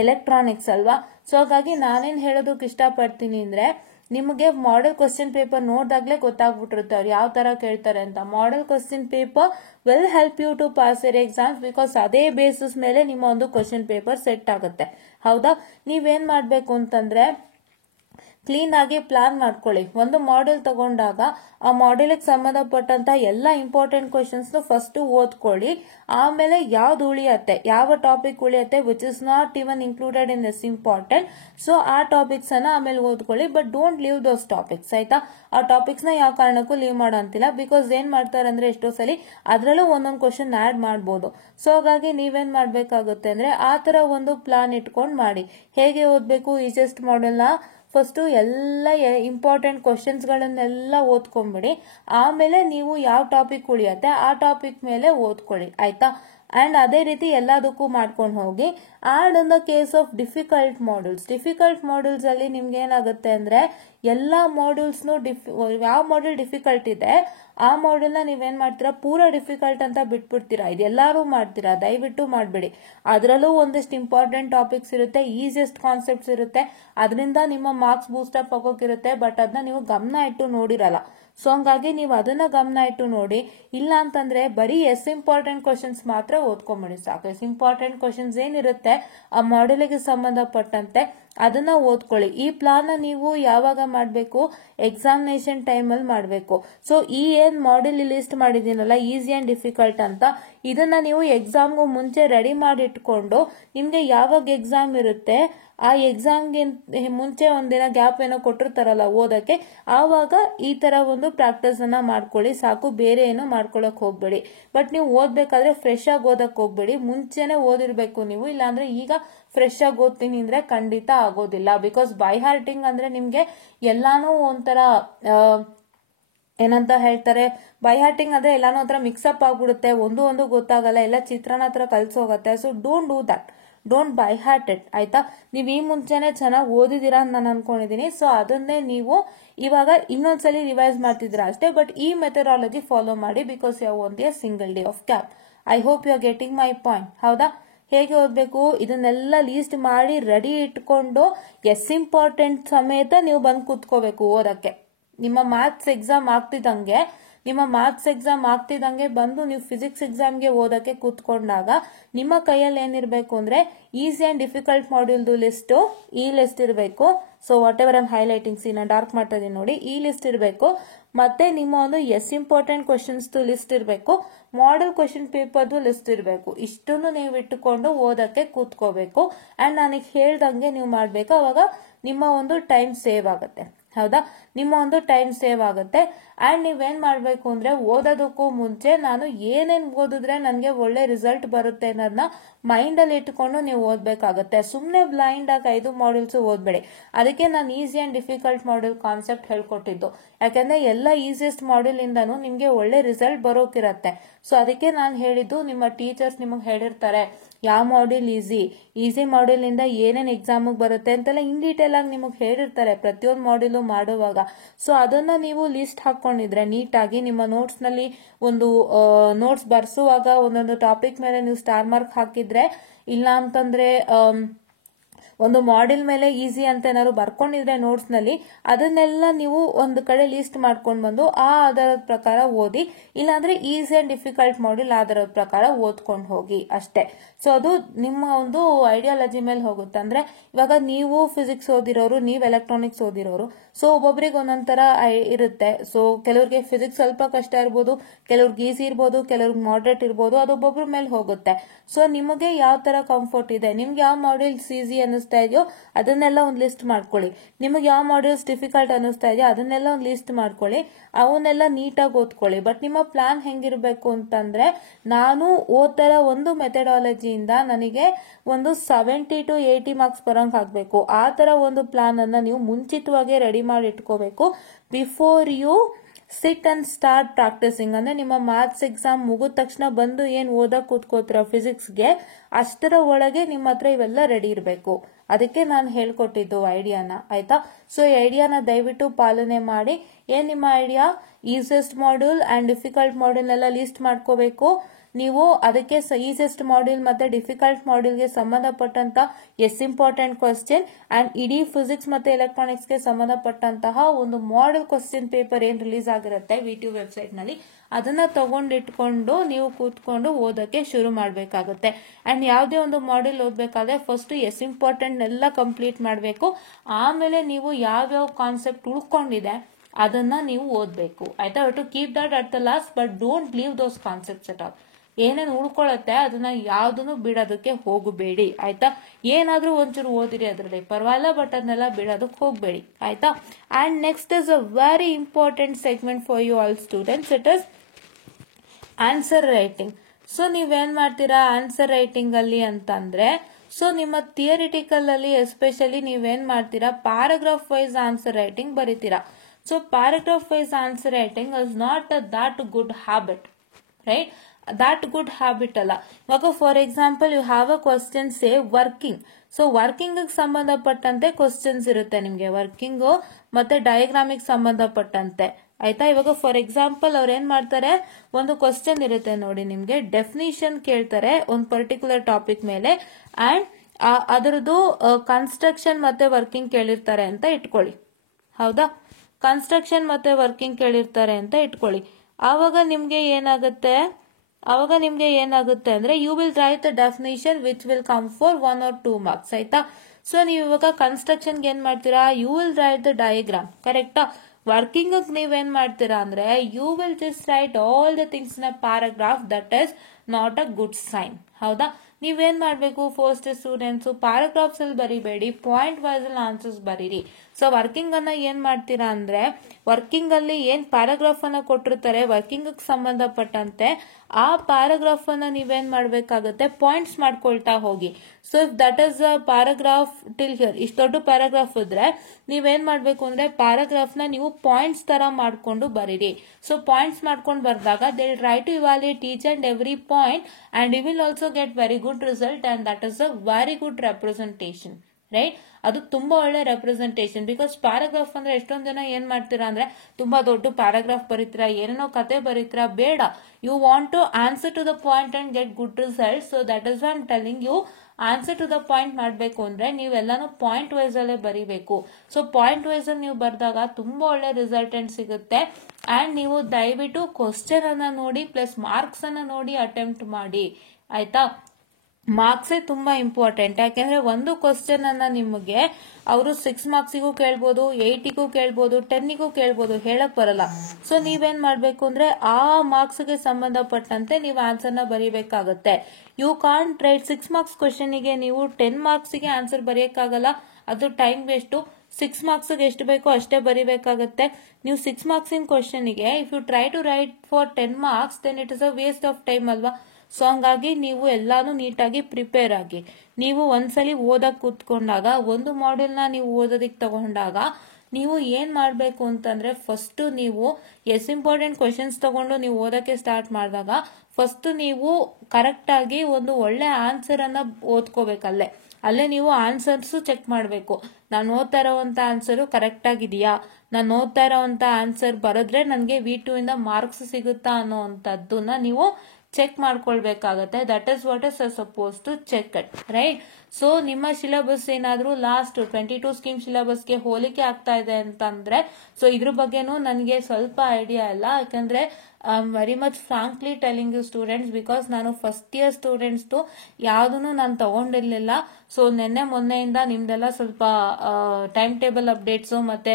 electronics ಅಲ್ವಾ? ಸೊ ಹಾಗಾಗಿ ನಾನೇನ್ ಹೇಳೋದಕ್ಕೆ ಇಷ್ಟಪಡ್ತೀನಿ ಅಂದ್ರೆ ನಿಮಗೆ ಮಾಡೆಲ್ ಕ್ವಶನ್ ಪೇಪರ್ ನೋಡಿದಾಗ್ಲೇ ಗೊತ್ತಾಗ್ಬಿಟ್ಟಿರುತ್ತೆ ಅವ್ರು ಯಾವ ತರ ಕೇಳ್ತಾರೆ ಅಂತ. Model question paper will help you to pass your exams because ಅದೇ ಬೇಸಿಸ್ ಮೇಲೆ ನಿಮ್ಮ ಒಂದು ಕ್ವಶನ್ ಪೇಪರ್ ಸೆಟ್ ಆಗುತ್ತೆ. ಹೌದಾ? ನೀವೇನ್ ಮಾಡ್ಬೇಕು ಅಂತಂದ್ರೆ ಕ್ಲೀನ್ ಆಗಿ ಪ್ಲಾನ್ ಮಾಡ್ಕೊಳ್ಳಿ. ಒಂದು ಮಾಡ್ಯೂಲ್ ತಗೊಂಡಾಗ ಆ ಮಾಡ್ಯೂಲ್ಗೆ ಸಂಬಂಧಪಟ್ಟಂತ ಎಲ್ಲ ಇಂಪಾರ್ಟೆಂಟ್ ಕ್ವಶನ್ಸ್ ಫಸ್ಟ್ ಓದ್ಕೊಳ್ಳಿ. ಆಮೇಲೆ ಯಾವ್ದು ಉಳಿಯತ್ತೆ, ಯಾವ ಟಾಪಿಕ್ ಉಳಿಯತ್ತೆ which is not even included in this important, so ಆ ಟಾಪಿಕ್ಸ್ ಅನ್ನ ಆಮೇಲೆ ಓದ್ಕೊಳ್ಳಿ. But don't leave those topics. ಆಯ್ತಾ? ಆ ಟಾಪಿಕ್ಸ್ ನ ಯಾವ ಕಾರಣಕ್ಕೂ ಲೀವ್ ಮಾಡಂತಿಲ್ಲ. ಬಿಕಾಸ್ ಏನ್ ಮಾಡ್ತಾರೆ ಅಂದ್ರೆ ಎಷ್ಟೋ ಸಲಿ ಅದ್ರಲ್ಲೂ ಒಂದೊಂದು ಕ್ವಶನ್ ಆಡ್ ಮಾಡಬಹುದು. ಸೊ ಹಾಗಾಗಿ ನೀವೇನ್ ಮಾಡ್ಬೇಕಾಗುತ್ತೆ ಅಂದ್ರೆ ಆ ತರ ಒಂದು ಪ್ಲಾನ್ ಇಟ್ಕೊಂಡು ಮಾಡಿ. ಹೇಗೆ ಓದ್ಬೇಕು, ಈಸಿಯೆಸ್ಟ್ ಮಾಡ್ಯೂಲ್ನ ಫಸ್ಟ್ ಎಲ್ಲ ಇಂಪಾರ್ಟೆಂಟ್ ಕ್ವಶನ್ಸ್ ಗಳನ್ನೆಲ್ಲ ಓದ್ಕೊಂಡ್ಬಿಡಿ. ಆಮೇಲೆ ನೀವು ಯಾವ ಟಾಪಿಕ್ ಉಳಿಯತ್ತೆ ಆ ಟಾಪಿಕ್ ಮೇಲೆ ಓದ್ಕೊಳ್ಳಿ. ಆಯ್ತಾ? ಅಂಡ್ ಅದೇ ರೀತಿ ಎಲ್ಲದಕ್ಕೂ ಮಾಡ್ಕೊಂಡು ಹೋಗಿ. And in the case of difficult modules ಅಲ್ಲಿ ನಿಮ್ಗೆ ಏನಾಗುತ್ತೆ ಅಂದ್ರೆ ಎಲ್ಲಾ ಮಾಡ್ಯೂಲ್ಸ್ ಯಾವ ಮಾಡ್ಯೂಲ್ ಡಿಫಿಕಲ್ಟ್ ಇದೆ ಆ ಮಾಡ್ಯೂಲ್ ನ ನೀವೇನ್ ಮಾಡ್ತೀರಾ, ಪೂರಾ ಡಿಫಿಕಲ್ಟ್ ಅಂತ ಬಿಟ್ಬಿಡ್ತೀರಾ. ಇದೆಲ್ಲಾರು ಮಾಡ್ತೀರಾ, ದಯವಿಟ್ಟು ಮಾಡ್ಬೇಡಿ. ಅದರಲ್ಲೂ ಒಂದಿಷ್ಟು ಇಂಪಾರ್ಟೆಂಟ್ ಟಾಪಿಕ್ಸ್ ಇರುತ್ತೆ, ಈಸಿಯೆಸ್ಟ್ ಕಾನ್ಸೆಪ್ಟ್ಸ್ ಇರುತ್ತೆ, ಅದರಿಂದ ನಿಮ್ಮ ಮಾರ್ಕ್ಸ್ ಬೂಸ್ಟ್ ಅಪ್ ಆಗೋಕಿರುತ್ತೆ. ಬಟ್ ಅದನ್ನ ನೀವು ಗಮನ ಇಟ್ಟು ನೋಡಿರಲ್ಲ. ಸೊ ಹಂಗಾಗಿ ನೀವು ಅದನ್ನ ಗಮನ ಇಟ್ಟು ನೋಡಿ. ಇಲ್ಲ ಅಂತಂದ್ರೆ ಬರೀ ಎಸ್ ಇಂಪಾರ್ಟೆಂಟ್ ಕ್ವಶನ್ಸ್ ಮಾತ್ರ ಓದ್ಕೊಂಬಿಡಿ ಸಾಕು. ಎಸ್ ಇಂಪಾರ್ಟೆಂಟ್ ಕ್ವಶನ್ಸ್ ಏನಿರುತ್ತೆ ಆ ಮಾಡ್ಯೂಲ್ಗೆ ಸಂಬಂಧಪಟ್ಟಂತೆ ಅದನ್ನ ಓದ್ಕೊಳ್ಳಿ. ಈ ಪ್ಲಾನ್ ನೀವು ಯಾವಾಗ ಮಾಡಬೇಕು, ಎಕ್ಸಾಮಿನೇಷನ್ ಟೈಮಲ್ಲಿ ಮಾಡಬೇಕು. ಸೊ ಈ ಏನ್ ಮಾಡೆಲ್ ಲಿಸ್ಟ್ ಮಾಡಿದೀನಲ್ಲ ಈಸಿ ಅಂಡ್ ಡಿಫಿಕಲ್ಟ್ ಅಂತ, ಇದನ್ನ ನೀವು ಎಕ್ಸಾಮ್ಗೂ ಮುಂಚೆ ರೆಡಿ ಮಾಡಿ ಇಟ್ಕೊಂಡು ನಿಮ್ಗೆ ಯಾವಾಗ ಎಕ್ಸಾಮ್ ಇರುತ್ತೆ ಆ ಎಕ್ಸಾಮ್ಗೆ ಮುಂಚೆ ಒಂದಿನ ಗ್ಯಾಪ್ ಏನೋ ಕೊಟ್ಟಿರ್ತಾರಲ್ಲ ಓದಕ್ಕೆ, ಆವಾಗ ಈ ತರ ಒಂದು ಪ್ರಾಕ್ಟೀಸ್ ಅನ್ನ ಮಾಡ್ಕೊಳ್ಳಿ ಸಾಕು, ಬೇರೆ ಏನೋ ಮಾಡ್ಕೊಳಕ್ ಹೋಗ್ಬೇಡಿ. ಬಟ್ ನೀವು ಓದ್ಬೇಕಾದ್ರೆ ಫ್ರೆಶ್ ಆಗಿ ಓದಕ್ ಹೋಗ್ಬೇಡಿ, ಮುಂಚೆನೆ ಓದಿರ್ಬೇಕು ನೀವು. ಇಲ್ಲಾಂದ್ರೆ ಈಗ ಫ್ರೆಶ್ ಆಗಿ ಓದ್ತೀನಿ ಅಂದ್ರೆ ಖಂಡಿತ ಆಗೋದಿಲ್ಲ. ಬಿಕಾಸ್ ಬೈ ಹಾರ್ಟಿಂಗ್ ಅಂದ್ರೆ ನಿಮ್ಗೆ ಎಲ್ಲಾನು ಒಂಥರ ಏನಂತ ಹೇಳ್ತಾರೆ, ಬೈ ಹಾರ್ಟಿಂಗ್ ಅಂದ್ರೆ ಎಲ್ಲಾನು ಒಂಥರ ಮಿಕ್ಸಪ್ ಆಗ್ಬಿಡುತ್ತೆ, ಒಂದು ಗೊತ್ತಾಗಲ್ಲ, ಎಲ್ಲ ಚಿತ್ರನ ಹತ್ರ ಕಲ್ಸೋಗತ್ತೆ. So don't do that, don't by heart it, ಆಯ್ತಾ. ನೀವ್ ಈ ಮುಂಚೆನೆ ಚೆನ್ನಾಗಿ ಓದಿದೀರಾ ಅಂತ ನಾನು ಅನ್ಕೊಂಡಿದೀನಿ. ಸೊ ಅದನ್ನೇ ನೀವು ಇವಾಗ ಇನ್ನೊಂದ್ಸಲಿ ರಿವೈಸ್ ಮಾಡ್ತಿದ್ದೀರಾ ಅಷ್ಟೇ. ಬಟ್ ಈ ಮೆಥಡಾಲಜಿ ಫಾಲೋ ಮಾಡಿ, because you have only a single day of gap. I hope you are getting my point. ಹೌದಾ? ಹೇಗೆ ಓದ್ಬೇಕು ಇದನ್ನೆಲ್ಲ ಲೀಸ್ಟ್ ಮಾಡಿ ರೆಡಿ ಇಟ್ಕೊಂಡು ಎಸ್ ಇಂಪಾರ್ಟೆಂಟ್ ಸಮೇತ ನೀವು ಬಂದು ಕೂತ್ಕೋಬೇಕು ಓದಕ್ಕೆ. ನಿಮ್ಮ ಮಾರ್ಕ್ಸ್ ಎಕ್ಸಾಮ್ ಆಗ್ತಿದ್ದಂಗೆ ಬಂದು ನೀವು ಫಿಸಿಕ್ಸ್ ಎಕ್ಸಾಮ್ಗೆ ಓದಕ್ಕೆ ಕೂತ್ಕೊಂಡಾಗ ನಿಮ್ಮ ಕೈಯಲ್ಲಿ ಏನಿರ್ಬೇಕು ಅಂದ್ರೆ ಈಸಿ ಅಂಡ್ ಡಿಫಿಕಲ್ಟ್ ಮಾಡ್ಯೂಲ್ದು ಲಿಸ್ಟ್, ಈ ಲಿಸ್ಟ್ ಇರಬೇಕು. So what ever I'm highlighting, ನಾ ಡಾರ್ಕ್ ಮಾಡ್ತಾ ಇದೀನಿ ನೋಡಿ, ಈ ಲಿಸ್ಟ್ ಇರಬೇಕು. ಮತ್ತೆ ನಿಮ್ಮ ಒಂದು ಎಸ್ ಇಂಪಾರ್ಟೆಂಟ್ ಕ್ವಶನ್ಸ್ ಲಿಸ್ಟ್ ಇರಬೇಕು, ಮಾಡೆಲ್ ಕ್ವಶನ್ ಪೇಪರ್ದು ಲಿಸ್ಟ್ ಇರಬೇಕು. ಇಷ್ಟನ್ನು ನೀವು ಇಟ್ಟುಕೊಂಡು ಓದಕ್ಕೆ ಕೂತ್ಕೋಬೇಕು. ಅಂಡ್ ನನಗೆ ಹೇಳ್ದಂಗೆ ನೀವು ಮಾಡ್ಬೇಕು, ಅವಾಗ ನಿಮ್ಮ ಒಂದು ಟೈಮ್ ಸೇವ್ ಆಗುತ್ತೆ. ಹೌದಾ? ನಿಮ್ಮ ಒಂದು ಟೈಮ್ ಸೇವ್ ಆಗುತ್ತೆ. ಅಂಡ್ ನೀವೇನ್ ಮಾಡ್ಬೇಕು ಅಂದ್ರೆ ಓದೋದಕ್ಕೂ ಮುಂಚೆ ನಾನು ಏನೇನ್ ಓದಿದ್ರೆ ನನಗೆ ಒಳ್ಳೆ ರಿಸಲ್ಟ್ ಬರುತ್ತೆ ಅನ್ನೋದನ್ನ ಮೈಂಡ್ ಅಲ್ಲಿ ಇಟ್ಕೊಂಡು ನೀವು ಓದ್ಬೇಕಾಗತ್ತೆ. ಸುಮ್ನೆ ಬ್ಲೈಂಡ್ ಆಗಿ 5 ಮಾಡ್ಯೂಲ್ಸ್ ಓದ್ಬೇಡಿ. ಅದಕ್ಕೆ ನಾನು easy and difficult module concept ಹೇಳ್ಕೊಟ್ಟಿದ್ದು. ಯಾಕಂದ್ರೆ ಎಲ್ಲ ಈಸಿಯೆಸ್ಟ್ ಮಾಡ್ಯೂಲ್ ಇಂದಾನು ನಿಮ್ಗೆ ಒಳ್ಳೆ ರಿಸಲ್ಟ್ ಬರೋಕಿರತ್ತೆ. ಸೊ ಅದಕ್ಕೆ ನಾನು ಹೇಳಿದ್ದು, ನಿಮ್ಮ ಟೀಚರ್ಸ್ ನಿಮಗೆ ಹೇಳಿರ್ತಾರೆ ಯಾವ ಮಾಡ್ಯೂಲ್ ಈಸಿ ಮಾಡ್ಯೂಲ್ ಇಂದ ಏನೇನ್ ಎಕ್ಸಾಮ್ ಬರುತ್ತೆ ಅಂತೆಲ್ಲ ಇನ್ ಡೀಟೇಲ್ ಆಗಿ ನಿಮಗೆ ಹೇಳಿರ್ತಾರೆ ಪ್ರತಿಯೊಂದು ಮಾಡ್ಯೂಲ್ ಮಾಡುವಾಗ. ಸೊ ಅದನ್ನ ನೀವು ಲಿಸ್ಟ್ ಹಾಕೊಂಡಿದ್ರೆ ನೀಟಾಗಿ ನಿಮ್ಮ ನೋಟ್ಸ್ ನಲ್ಲಿ ಒಂದು ನೋಟ್ಸ್ ಬರ್ಸುವಾಗ ಒಂದೊಂದು ಟಾಪಿಕ್ ಮೇಲೆ ನೀವು ಸ್ಟಾರ್ ಮಾರ್ಕ್ ಹಾಕಿದ್ರೆ, ಇಲ್ಲ ಅಂತಂದ್ರೆ ಒಂದು ಮಾಡೆಲ್ ಮೇಲೆ ಈಸಿ ಅಂತ ಏನಾದ್ರು ಬರ್ಕೊಂಡಿದ್ರೆ ನೋಟ್ಸ್ ನಲ್ಲಿ, ಅದನ್ನೆಲ್ಲ ನೀವು ಒಂದು ಕಡೆ ಲಿಸ್ಟ್ ಮಾಡ್ಕೊಂಡು ಬಂದು ಆ ಆಧಾರದ ಪ್ರಕಾರ ಓದಿ. ಇಲ್ಲಾಂದ್ರೆ ಈಸಿ ಅಂಡ್ ಡಿಫಿಕಲ್ಟ್ ಮಾಡ್ಯೂಲ್ ಆಧಾರದ ಪ್ರಕಾರ ಓದ್ಕೊಂಡು ಹೋಗಿ ಅಷ್ಟೇ. ಸೊ ಅದು ನಿಮ್ಮ ಒಂದು ಐಡಿಯಾಲಜಿ ಮೇಲೆ ಹೋಗುತ್ತೆ. ಅಂದ್ರೆ ಇವಾಗ ನೀವು ಫಿಸಿಕ್ಸ್ ಓದಿರೋರು, ನೀವು ಎಲೆಕ್ಟ್ರಾನಿಕ್ಸ್ ಓದಿರೋರು, ಸೊ ಒಬ್ಬೊಬ್ರಿಗೆ ಒಂದೊಂದರ ಇರುತ್ತೆ. ಸೊ ಕೆಲವ್ರಿಗೆ ಫಿಸಿಕ್ಸ್ ಸ್ವಲ್ಪ ಕಷ್ಟ ಇರ್ಬೋದು, ಕೆಲವ್ರಿಗೆ ಈಸಿ ಇರ್ಬೋದು, ಕೆಲವ್ರಿಗೆ ಮಾಡ್ರೇಟ್ ಇರ್ಬೋದು, ಅದು ಒಬ್ಬೊಬ್ರ ಮೇಲೆ ಹೋಗುತ್ತೆ. ಸೊ ನಿಮಗೆ ಯಾವ ತರ ಕಂಫರ್ಟ್ ಇದೆ, ನಿಮ್ಗೆ ಯಾವ ಮಾಡ್ಯೂಲ್ಸ್ ಈಸಿ ಅನ್ನಿಸ್ತಾ ಇದೆಯೋ ಅದನ್ನೆಲ್ಲ ಒಂದು ಲಿಸ್ಟ್ ಮಾಡ್ಕೊಳ್ಳಿ. ನಿಮಗೆ ಯಾವ ಮಾಡ್ಯೂಲ್ಸ್ ಡಿಫಿಕಲ್ಟ್ ಅನ್ನಿಸ್ತಾ ಇದೆಯೋ ಅದನ್ನೆಲ್ಲ ಒಂದು ಲಿಸ್ಟ್ ಮಾಡ್ಕೊಳ್ಳಿ. ಅವನ್ನೆಲ್ಲ ನೀಟಾಗಿ ಓದ್ಕೊಳ್ಳಿ. ಬಟ್ ನಿಮ್ಮ ಪ್ಲಾನ್ ಹೆಂಗಿರ್ಬೇಕು ಅಂತಂದ್ರೆ, ನಾನು ಓದ್ತರ ಒಂದು ಮೆಥಡಾಲಜಿಯಿಂದ ನನಗೆ ಒಂದು 70 to 80 ಮಾರ್ಕ್ಸ್ ಬರೋಂಗ್ ಹಾಕ್ಬೇಕು. ಆ ತರ ಒಂದು ಪ್ಲಾನ್ ಅನ್ನ ನೀವು ಮುಂಚಿತವಾಗಿ ರೆಡಿ ಮಾಡಿ ಇಟ್ಕೋಬೇಕು before you sit and start practising. ಅಂದ್ರೆ ನಿಮ್ಮ ಮಾರ್ಕ್ಸ್ ಎಕ್ಸಾಮ್ ಮುಗಿದ ತಕ್ಷಣ ಬಂದು ಏನ್ ಓದಕ್ ಕೂತ್ಕೋತೀರ ಫಿಸಿಕ್ಸ್ಗೆ, ಅಷ್ಟರ ಒಳಗೆ ನಿಮ್ಮ ಹತ್ರ ಇವೆಲ್ಲ ರೆಡಿ ಇರಬೇಕು. ಅದಕ್ಕೆ ನಾನು ಹೇಳ್ಕೊಟ್ಟಿದ್ದು ಐಡಿಯಾನ, ಆಯ್ತಾ. ಸೊ ಈ ಐಡಿಯಾನ ದಯವಿಟ್ಟು ಪಾಲನೆ ಮಾಡಿ. ಏನ್ ನಿಮ್ಮ idea? Easiest module and difficult module ಎಲ್ಲ ಲಿಸ್ಟ್ ಮಾಡ್ಕೋಬೇಕು ನೀವು. ಅದಕ್ಕೆ ಈಸಿಯೆಸ್ಟ್ ಮಾಡ್ಯೂಲ್ ಮತ್ತೆ ಡಿಫಿಕಲ್ಟ್ ಮಾಡ್ಯೂಲ್ಗೆ ಸಂಬಂಧಪಟ್ಟಂತ ಎಸ್ ಇಂಪಾರ್ಟೆಂಟ್ ಕ್ವಶನ್ ಅಂಡ್ ಇಡೀ ಫಿಸಿಕ್ಸ್ ಮತ್ತೆ ಎಲೆಕ್ಟ್ರಾನಿಕ್ಸ್ ಗೆ ಸಂಬಂಧಪಟ್ಟಂತಹ ಒಂದು ಮಾಡೆಲ್ ಕ್ವಶನ್ ಪೇಪರ್ ಏನ್ ರಿಲೀಸ್ ಆಗಿರುತ್ತೆ VTU ವೆಬ್ಸೈಟ್ ನಲ್ಲಿ, ಅದನ್ನ ತಗೊಂಡಿಟ್ಕೊಂಡು ನೀವು ಕೂತ್ಕೊಂಡು ಓದಕ್ಕೆ ಶುರು ಮಾಡಬೇಕಾಗುತ್ತೆ. ಅಂಡ್ ಯಾವುದೇ ಒಂದು ಮಾಡ್ಯೂಲ್ ಓದಬೇಕಾದ್ರೆ ಫಸ್ಟ್ ಎಸ್ ಇಂಪಾರ್ಟೆಂಟ್ ಎಲ್ಲ ಕಂಪ್ಲೀಟ್ ಮಾಡಬೇಕು. ಆಮೇಲೆ ನೀವು ಯಾವ್ಯಾವ ಕಾನ್ಸೆಪ್ಟ್ ಉಳ್ಕೊಂಡಿದೆ ಅದನ್ನ ನೀವು ಓದಬೇಕು, ಆಯ್ತಾ. To keep that at the last, but don't leave those concepts at all. ಏನೇನು ಉಳ್ಕೊಳತ್ತೆ ಅದನ್ನ ಯಾವ್ದನ್ನು ಬಿಡೋದಕ್ಕೆ ಹೋಗಬೇಡಿ, ಆಯ್ತಾ. ಏನಾದ್ರೂ ಒಂಚೂರು ಓದಿರಿ ಅದರಲ್ಲಿ ಪರವಾಗಿಲ್ಲ, ಬಟ್ ಅದನ್ನೆಲ್ಲ ಬಿಡೋದಕ್ಕೆ ಹೋಗಬೇಡಿ, ಆಯ್ತಾ. And next is a very important segment for you all students. It is answer writing. So ನೀವೇನ್ ಮಾಡ್ತೀರಾ ಆನ್ಸರ್ ರೈಟಿಂಗ್ ಅಲ್ಲಿ ಅಂತಂದ್ರೆ, ಸೊ ನಿಮ್ಮ ಥಿಯರಿಟಿಕಲ್ ಅಲ್ಲಿ ಎಸ್ಪೆಷಲಿ ನೀವೇನ್ ಮಾಡ್ತೀರಾ, ಪ್ಯಾರಾಗ್ರಾಫ್ ವೈಸ್ ಆನ್ಸರ್ ರೈಟಿಂಗ್ ಬರೀತೀರಾ. So paragraph wise answer writing is not that good habit, right. that good habit ಅಲ್ಲ. ಇವಾಗ for example you have a question say working. So working ಸಂಬಂಧಪಟ್ಟಂತೆ questions ಇರುತ್ತೆ ನಿಮ್ಗೆ, working ಮತ್ತೆ ಡಯಾಗ್ರಾಮಿಗೆ ಸಂಬಂಧಪಟ್ಟಂತೆ, ಆಯ್ತಾ. ಇವಾಗ ಫಾರ್ ಎಕ್ಸಾಂಪಲ್ ಅವ್ರು ಏನ್ ಮಾಡ್ತಾರೆ, ಒಂದು ಕ್ವಶನ್ ಇರುತ್ತೆ ನೋಡಿ ನಿಮ್ಗೆ, ಡೆಫಿನಿಷನ್ ಕೇಳ್ತಾರೆ ಒಂದು ಪರ್ಟಿಕ್ಯುಲರ್ ಟಾಪಿಕ್ ಮೇಲೆ, ಅಂಡ್ ಅದರದ್ದು ಕನ್ಸ್ಟ್ರಕ್ಷನ್ ಮತ್ತೆ ವರ್ಕಿಂಗ್ ಕೇಳಿರ್ತಾರೆ ಅಂತ ಇಟ್ಕೊಳ್ಳಿ, ಹೌದಾ. ಕನ್ಸ್ಟ್ರಕ್ಷನ್ ಮತ್ತೆ ವರ್ಕಿಂಗ್ ಕೇಳಿರ್ತಾರೆ ಅಂತ ಇಟ್ಕೊಳ್ಳಿ. ಆವಾಗ ನಿಮ್ಗೆ ಏನಾಗುತ್ತೆ ಅಂದ್ರೆ you will write the definition which will come for 1 or 2 marks, ಆಯ್ತಾ. ಸೊ ನೀವು ಇವಾಗ ಕನ್ಸ್ಟ್ರಕ್ಷನ್ಗೆ ಏನ್ ಮಾಡ್ತೀರಾ, you will write the diagram, ಕರೆಕ್ಟಾ. ವರ್ಕಿಂಗ್ ನೀವೇನ್ ಮಾಡ್ತೀರಾ ಅಂದ್ರೆ you will just write all the things in a paragraph, that is not a good sign. ಹೌದಾ, ನೀವೇನ್ ಮಾಡ್ಬೇಕು, ಫಸ್ಟ್ ಸ್ಟೂಡೆಂಟ್ಸ್ ಪ್ಯಾರಾಗ್ರಾಫ್ಸ್ ಅಲ್ಲಿ ಬರಿಬೇಡಿ, ಪಾಯಿಂಟ್ ವೈಸ್ ಅಲ್ಲಿ ಆನ್ಸರ್ಸ್ ಬರೀರಿ. ಸೊ ವರ್ಕಿಂಗ್ ಅನ್ನ ಏನ್ ಮಾಡ್ತೀರಾ ಅಂದ್ರೆ, ವರ್ಕಿಂಗ್ ಅಲ್ಲಿ ಏನ್ ಪ್ಯಾರಾಗ್ರಾಫ್ ಅನ್ನ ಕೊಟ್ಟಿರ್ತಾರೆ ವರ್ಕಿಂಗ್ ಸಂಬಂಧಪಟ್ಟಂತೆ ಆ ಪ್ಯಾರಾಗ್ರಾಫ್ ಅನ್ನ ನೀವೇನ್ ಮಾಡ್ಬೇಕಾಗತ್ತೆ, ಪಾಯಿಂಟ್ಸ್ ಮಾಡ್ಕೊಳ್ತಾ ಹೋಗಿ. So if that is a paragraph till here, ಇಷ್ಟು ದೊಡ್ಡ ಪ್ಯಾರಾಗ್ರಾಫ್ ಇದ್ರೆ ನೀವೇನ್ ಮಾಡ್ಬೇಕು ಅಂದ್ರೆ ಪ್ಯಾರಾಗ್ರಾಫ್ ನ ನೀವು ಪಾಯಿಂಟ್ಸ್ ತರ ಮಾಡ್ಕೊಂಡು ಬರೀರಿ. ಸೊ ಪಾಯಿಂಟ್ಸ್ ಮಾಡ್ಕೊಂಡು ಬರ್ದಾಗ they will try to evaluate each and every point and you will also get very good result and that is a very good representation, right. ಅದು ತುಂಬಾ ಒಳ್ಳೆ ರೆಪ್ರೆಸೆಂಟೇಷನ್. ಬಿಕಾಸ್ ಪ್ಯಾರಾಗ್ರಾಫ್ ಅಂದ್ರೆ ಎಷ್ಟೊಂದ್ ಜನ ಏನ್ ಮಾಡ್ತೀರಾ ಅಂದ್ರೆ ತುಂಬಾ ದೊಡ್ಡ ಪ್ಯಾರಾಗ್ರಾಫ್ ಬರೀತೀರಾ, ಏನೇನೋ ಕತೆ ಬರೀತೀರಾ, ಬೇಡ. You want to answer to the point and get good result. So that is I am telling you, answer to the point ಮಾಡಬೇಕು ಅಂದ್ರೆ ನೀವೆಲ್ಲಾನು ಪಾಯಿಂಟ್ ವೈಸ್ ಅಲ್ಲೇ ಬರೀಬೇಕು. ಸೊ ಪಾಯಿಂಟ್ ವೈಸ್ ಅಲ್ಲಿ ನೀವು ಬರೆದಾಗ ತುಂಬಾ ಒಳ್ಳೆ ರಿಸಲ್ಟೆಂಟ್ ಸಿಗುತ್ತೆ. ಅಂಡ್ ನೀವು ದಯವಿಟ್ಟು ಕ್ವಶನ್ ಅನ್ನ ನೋಡಿ ಪ್ಲಸ್ ಮಾರ್ಕ್ಸ್ ಅನ್ನ ನೋಡಿ ಅಟೆಂಪ್ಟ್ ಮಾಡಿ, ಆಯ್ತಾ. ಮಾರ್ಕ್ಸೇ ತುಂಬಾ ಇಂಪಾರ್ಟೆಂಟ್. ಯಾಕೆಂದ್ರೆ ಒಂದು ಕ್ವಶನ್ ಅನ್ನ ನಿಮಗೆ ಅವರು 6 ಮಾರ್ಕ್ಸಿಗೂ ಕೇಳ್ಬೋದು, 8ಗೂ ಕೇಳ್ಬೋದು, 10ಗೂ ಕೇಳ್ಬೋದು, ಹೇಳಕ್ ಬರಲ್ಲ. ಸೊ ನೀವೇನ್ ಮಾಡ್ಬೇಕು ಅಂದ್ರೆ ಆ ಮಾರ್ಕ್ಸ್ ಗೆ ಸಂಬಂಧಪಟ್ಟಂತೆ ನೀವು ಆನ್ಸರ್ ನ ಬರೀಬೇಕಾಗತ್ತೆ. You can't write 6 marks question ಗೆ ನೀವು 10 ಮಾರ್ಕ್ಸ್ ಗೆ ಆನ್ಸರ್ ಬರೆಯಕ್ಕಾಗಲ್ಲ, ಅದು ಟೈಮ್ ವೇಸ್ಟ್. 6 ಮಾರ್ಕ್ಸ್ ಎಷ್ಟು ಬೇಕೋ ಅಷ್ಟೇ ಬರೀಬೇಕಾಗತ್ತೆ. ನೀವು 6 ಮಾರ್ಕ್ಸ್ ಇನ್ ಕ್ವಶನ್ ಗೆ if you try to write for 10 marks then it is a waste of time ಅಲ್ವಾ. ಸೊ ಹಂಗಾಗಿ ನೀವು ಎಲ್ಲಾನು ನೀಟಾಗಿ ಪ್ರಿಪೇರ್ ಆಗಿ, ನೀವು ಒಂದ್ಸಲಿ ಓದಕ್ ಕೂತ್ಕೊಂಡಾಗ, ಒಂದು ಮಾಡ್ಯೂಲ್ ನ ನೀವು ಓದೋದಿಕ್ ತಗೊಂಡಾಗ ನೀವು ಏನ್ ಮಾಡ್ಬೇಕು ಅಂತಂದ್ರೆ ಫಸ್ಟ್ ನೀವು ಇಂಪಾರ್ಟೆಂಟ್ ಕ್ವೆಶನ್ಸ್ ತಗೊಂಡು ನೀವು ಓದಕ್ಕೆ ಸ್ಟಾರ್ಟ್ ಮಾಡಿದಾಗ ಫಸ್ಟ್ ನೀವು ಕರೆಕ್ಟ್ ಆಗಿ ಒಂದು ಒಳ್ಳೆ ಆನ್ಸರ್ ಅನ್ನ ಓದ್ಕೋಬೇಕಲ್ಲೇ. ಅಲ್ಲೇ ನೀವು ಆನ್ಸರ್ಸ್ ಚೆಕ್ ಮಾಡಬೇಕು. ನಾನು ಓದ್ತಾ ಇರೋವಂತ ಆನ್ಸರ್ ಕರೆಕ್ಟ್ ಆಗಿದೆಯಾ, ನಾನು ಓದ್ತಾ ಇರೋವಂತ ಆನ್ಸರ್ ಬರೆದ್ರೆ ನನಗೆ V2 ಇಂದ ಮಾರ್ಕ್ಸ್ ಸಿಗುತ್ತಾ ಅನ್ನೋಂಥದ್ದನ್ನ ನೀವು ಚೆಕ್ ಮಾಡ್ಕೊಳ್ಬೇಕಾಗತ್ತೆ. That is what is suppose to check it, right. So ನಿಮ್ಮ ಸಿಲೆಬಸ್ ಏನಾದ್ರೂ ಲಾಸ್ಟ್ 22 ಸ್ಕೀಮ್ ಸಿಲೆಬಸ್ಗೆ ಹೋಲಿಕೆ ಆಗ್ತಾ ಇದೆ ಅಂತಂದ್ರೆ, ಸೊ ಇದ್ರ ಬಗ್ಗೆನೂ ನನಗೆ ಸ್ವಲ್ಪ ಐಡಿಯಾ ಇಲ್ಲ. ಯಾಕಂದ್ರೆ I am very much frankly telling you students, because ನಾನು ಫಸ್ಟ್ ಇಯರ್ ಸ್ಟೂಡೆಂಟ್ಸ್ ಯಾವ್ದನ್ನು ನಾನು ತಗೊಂಡಿರ್ಲಿಲ್ಲ. ಸೊ ನಿನ್ನೆ ಮೊನ್ನೆಯಿಂದ ನಿಮ್ದೆಲ್ಲ ಸ್ವಲ್ಪ ಟೈಮ್ ಟೇಬಲ್ ಅಪ್ಡೇಟ್ಸ್ ಮತ್ತೆ